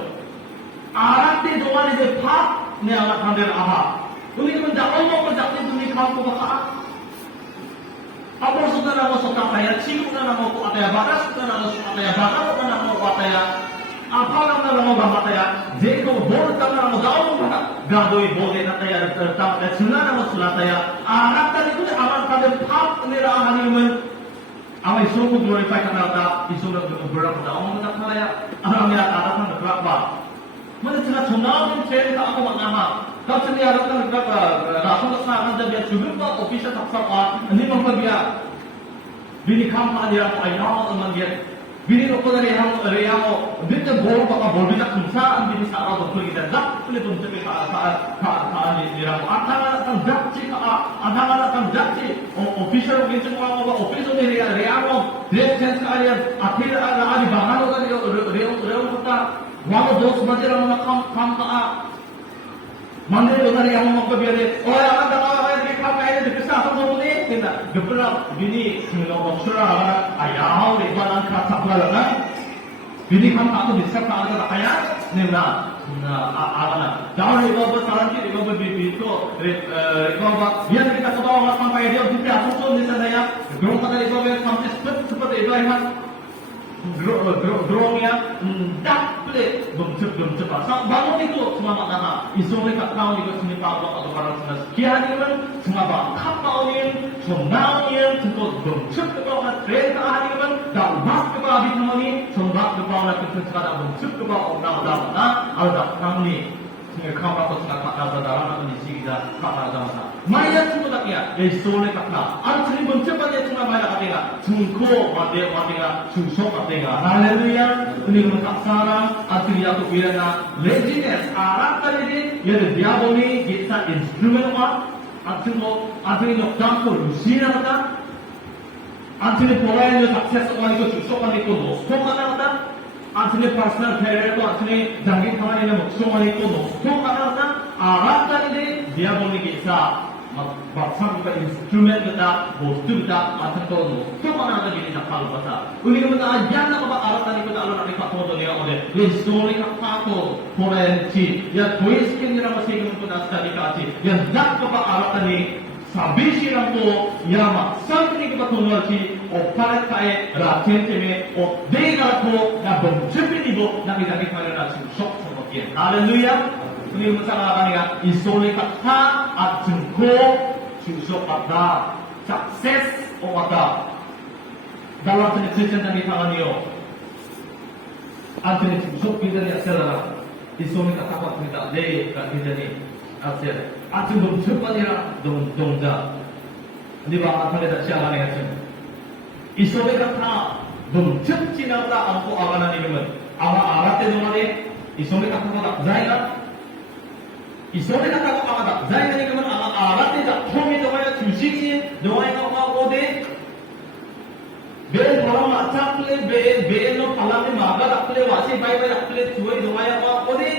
Arab di doa ni pak ni anak kandil aha. Ini menjauh mau menjauh beli kamu tu kata. Apa saudara mau suka kaya, cium saudara mau kuat ya, batas saudara mau suka kaya, batas saudara mau kuat ya. Apa nama nama bapak saya? Jika bol tanah nama jauh mana? Gadoi boleh nak saya tahu. Sunnah nama sunnah saya. Anak tadi tu anak tadi pak ni dah hari ini. Awak isu pun glorify kerana tak isu dah berapa tahun nak saya. Anak ni ada kan berapa? Mana cina sunnah pun saya tak aku makna. Kalau sini ada kan berapa? Rasul Sallallahu Alaihi Wasallam juga buat official tak sama. Ini mampu dia. Bini kampan dia ayam mandir. Bini rokok dari yang bitte bol baka bol bisa kumsaan bini saat betul kita dak boleh pun tapi kaan di ramu antara kan jakci antara kan jakci official mungkin semua official ni reamo dress sense kalian akhir ada bahan dari ream kota walau dos macam mana kam mandiri dari yang mau kebiasa oh ada orang yang kaya di kisah semua ni tidak gebelah bini kalau masyarakat ayah ni balan kata balan bini kamu tak tu bisa kalau kaya ni na apa jauh ni bawa saran ni bawa bibi itu bawa biar kita tahu orang kaya dia kita asal ni sana ya gerong kata itu sampai seperti itu kan gerongnya dak play gem cepat bangun itu semua makna isore kat kau itu sini pak atau para sekian itu semua pak kapal ini semua ini cukup gem cepat kau nak train ke hari itu dah bak ke bawah di tempat ini semua ke bawah nak kita sekarang gem cepat ke bawah orang ada kami sehingga kau dapat sekarang ada dalam kondisi kita kata ada Maya cuma tak ya, isore kata. Artinya menciptakan cuma maya katanya, cungko matega, susok katanya. Haleluya. Ini mentak sarang, artinya aku bilang laziness. Arab tadi ni, ya dia boleh kita instrumen apa? Artinya doktor Lucia kata. Artinya pola yang sukses orang itu susok itu nostok kata. Artinya personal career itu artinya jangan kawan yang maksud itu nostok kata. Arab tadi ni, dia boleh kita baksan kita instrumen kita, bostu kita, macam tu, tu mana ada jenis apa lupa tak? Uli kita ajar nak apa alat tadi kita alat nak ikat foto dia oleh, histori kita tu, forensi, ya tulis kini nama sih kita study kasih, yang nak apa alat tadi, sabis yang tu, ya maksan ini kita tunggu sih, operat kaya, racun ceme, dega tu, ya bentuk ini bu, nak kita kaya nak susok seperti ini. Haleluya. Ini menceritakan ya, isole kata ajengko susuk kata sukses kata dalam jenis Kristen yang ditangani yo. Jenis susuk kita ni asal isole kata apa kita deh kat kita ni asal. Ajeng bentuk ya dongja. Ini bahagian dari siapa ni asal. Isole kata bentuk Cina kita aku akan ni kemen. Awak arat tu mana? Isole kata apa zaina? isore kata ko agada zaina ni kaman agate ja thomi doya chushiki doya ka ode be thora ma chaple be no palame maga rakle wasi bai rakle chuoi doya ka ode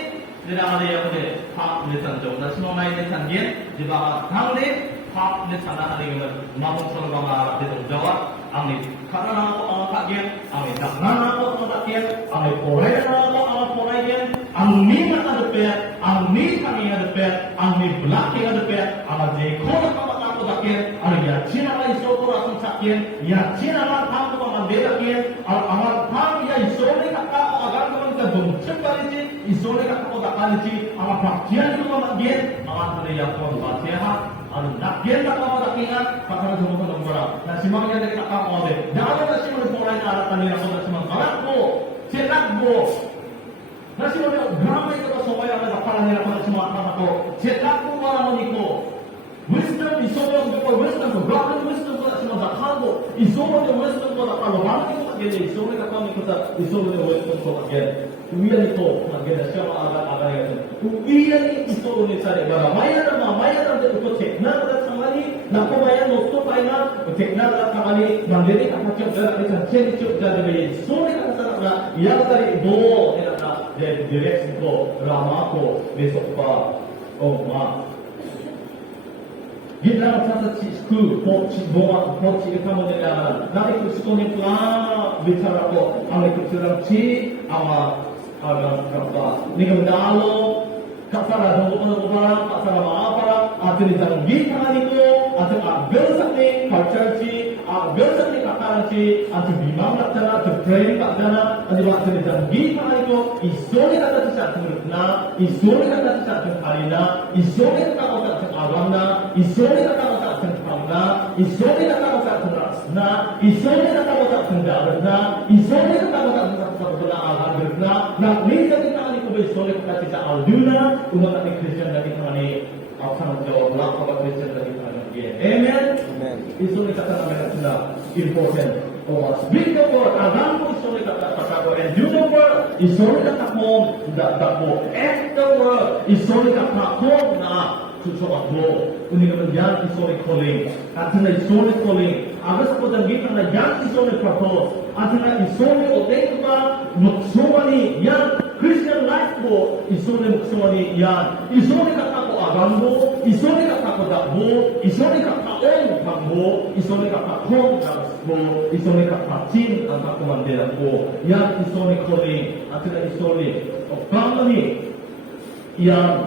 jeda ade ode hap ne san jo na sno mai ne san yen jiba thang de hap ne sana ade kaman mamon solo ma de jawa ami karena ko kagen ami dakna ko kagen ami pore ko pore yen ami mata de ami kami ada pet, ami belakang ada pet, ama dekho na kamu dakin, ama ya Cina lah isoko rasul sakin, ya Cina lah kamu mandela kian, ama kamu ya isole kata agar kamu kita bentuk kali si, isole kata kamu tak kali si, ama bagian juga mandien, ama ada yang kamu baca, ama nakian kata kamu dakingan, pakar semua kamu berapa, nasi makan yang kita kamu ada, jangan nasi makan pola yang ada tadi yang nasi makan karakbo, celakbo. Nasi makan drama itu semua yang ada kepalanya apa semua apa tu. Cetak pun orang itu. Wisdom isoman itu wisdom, broken wisdom itu semua tak tahu. Isoman itu wisdom itu tak tahu. Mana itu tak jadi. Isoman itu kami kita isoman itu wisdom itu tak jadi. Uian itu tak jadi. Siapa agak itu. Uian itu ini cari barang. Maya nama itu cekna pada samali. Nak maya nosto paina. Cekna pada samali. Mandiri kata cekna itu cekna itu jadi. Isoman itu kata yang tadi do. Dari direksi ko, rama ko, besok pa, ma. Kita rasa school, poci kita mendengar. Nanti sekolah pula bicara ko, ame kita ci, ama agam apa. Ni kemana kasara dong orang, kasara apa? Ada ni jangan kita ni ko, ada abel sakni, culture ci, abel sakni kataran ci, ada bimang tak jana, ada training tak jana, ada waktu ni jangan kita ni ko. Isole kata tidak terkena, isole kata tidak terkarina, isole kata tidak teragama, isole kata tidak terkamna, isole kata tidak terasna, isole kata tidak terdarna, isole kata tidak terkena agarna. Nak ni kita ni ko isole kata tidak alduna, umat ni Kristen dari kami akan jawab lah kalau Kristen dari kami dia. Amen. Isole kata mereka sudah important. Oh, speak the word. Agam ko isole kata ko and do the word. Isole kata ko tak ko. Act the word. Isole kata ko na susah ko. Ini kemudian isole calling. Artinya isole calling. Agar sekolah kita na yang isole purpose. Artinya isole otenga maksumani yang Christian life ko isole maksumani yang isole kata ko agam ko, isole kata ko dakbo, isole kata kambo, isole kata ko bo, isole kata cin kata ko mandela ko, yang isole calling, artinya isole agam ni yang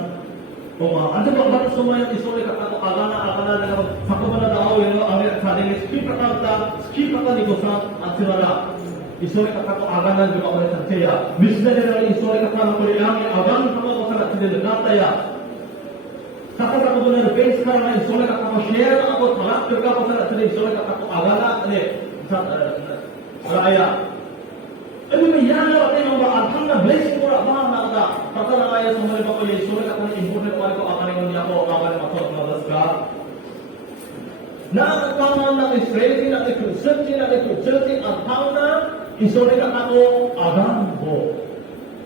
ada beberapa semua yang isole kata ko agana dengan fakta pada tahu yang ambil tadi ski kata ni kosa atsirara isore kata ko aganan juga oleh tercaya misna dari isore kata ko yang agan kata ko sana tidak nata ya kata ko benar base karena isore kata ko share atau talak juga ko sana tidak isore kata ko agana ne raya ini menjadi apa yang alhamdulillah blessing ko apa nata kata raya semua ko isore kata important ko akan yang dia ko akan masuk nadaska na kawan na Israeli na Christian na Christian ang tauna isore ka ako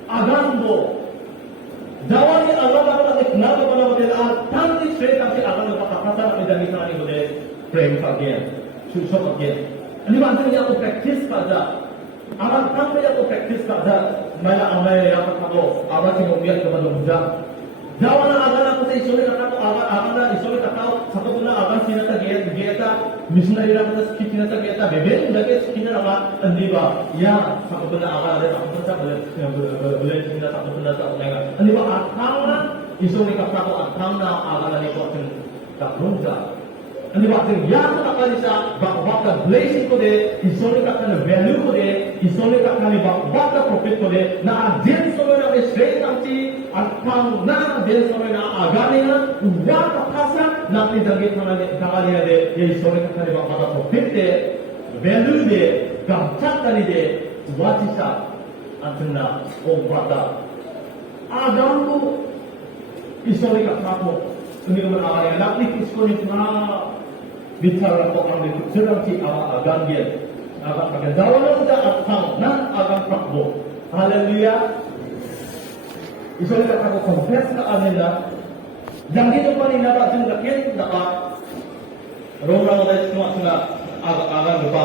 agambo jawani Allah na kenal pada model tan Israeli kasi akan napakasa na medali sa ni model frame again susok again ani ba niya ako practice pada akan tan niya ako practice pada mala amay ya ako awan si mobiya ka madumja jawana agan ako sa isole ka ako agan na isole ka ako sa tuna agan sinata geta missionary ra ko sa sinata geta beben jage sinata ra andi ba ya sa tuna agan ra ako sa bele sinata sa tuna sa nga andi ba atang na isole ka ako atang na agan ni ko tin ta runja andi ba tin ya ko akali sa bakka blessing ko de isole ka kana value ko de isole ka kana bakka profit ko de na din so na straight anti atang na din so na agani na uwa ka kasa na ni dagi kana de ye isole ka kana bakka profit de value de gamchat kani de watisa antna o bakka agam ko isole ka ako ini ko makakaya lakit isko ni na bicara ko ang dituturan si agan dia agan pagadawan sa atang na agan prakbo hallelujah isole ka ako confess ka anila yang dito pa ni naba jung lakin naka rong dai semua nga agan lupa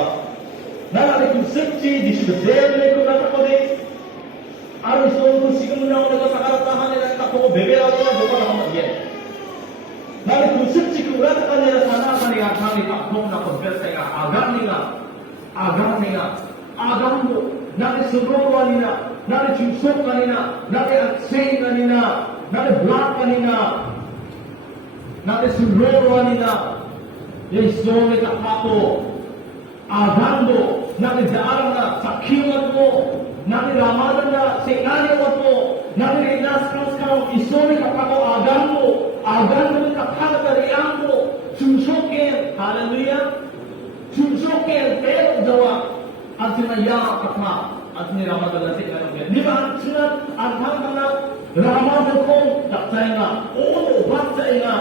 na ko suci di sudere ko na ko de aru so ko sigum na ko sa karatahan nila ka ko bebera ko na ko na dia Nari kusip cikurat kanira sana kanira kami takbong na konversa nga agam mo nari suruwa nina nari chusok kanina nari aksay kanina nari black kanina nari suruwa nina yesone kakapo agam mo nari daarang na sakiwan mo nari ramadan na singaniwan mo nari inaskas ka isone kakapo agam mo agan ka kagari ako susukin hallelujah susukin pero jawa at sinaya katma at niramadan na sinaya di ba sila at hanggang na ramadan ko taksay nga oo baksay nga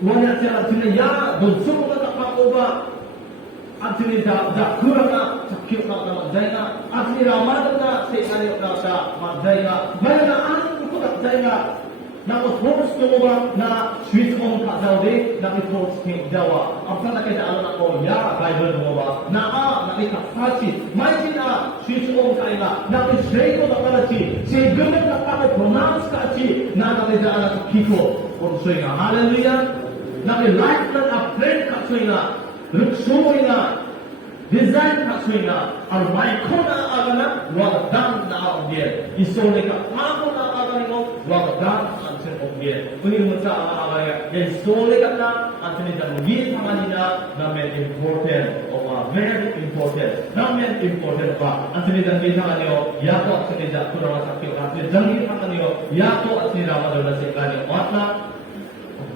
wala siya at sinaya bunso ko na ko ba at sinaya dakura na sakyo ka na magday na at niramadan na sinaya ka sa magday na bayan na anin ko taksay nga na force ko ba na switch on ka daw de na force king dawa apsa na kay daan ako ya bible mo ba na nakikapasi may sina switch on ka ina na straight ko na chi si gumen na ka pronounce ka chi na nakidaan ako kiko kung suya hallelujah na life na upgrade ka suya luksumoy na design ka suya ang may ko na agana wagdang na ang dia isole ka ako na agana mo wagdang Ini masa awalnya yang soleh kata antara dan wir panganina namen important very important namen important pa antara dan wir panganio ya to antara dan kurang sakit antara dan wir panganio ya to antara ramadan sekali matna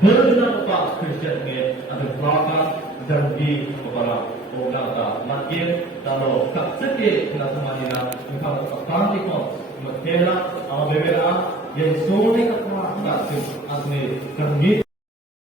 benar pa Christian ke ada berapa dan di kepala orang ta makin kalau tak sedih kena temanina kalau tak tanti ko matela ama bebera yang soleh kata kasih asli dan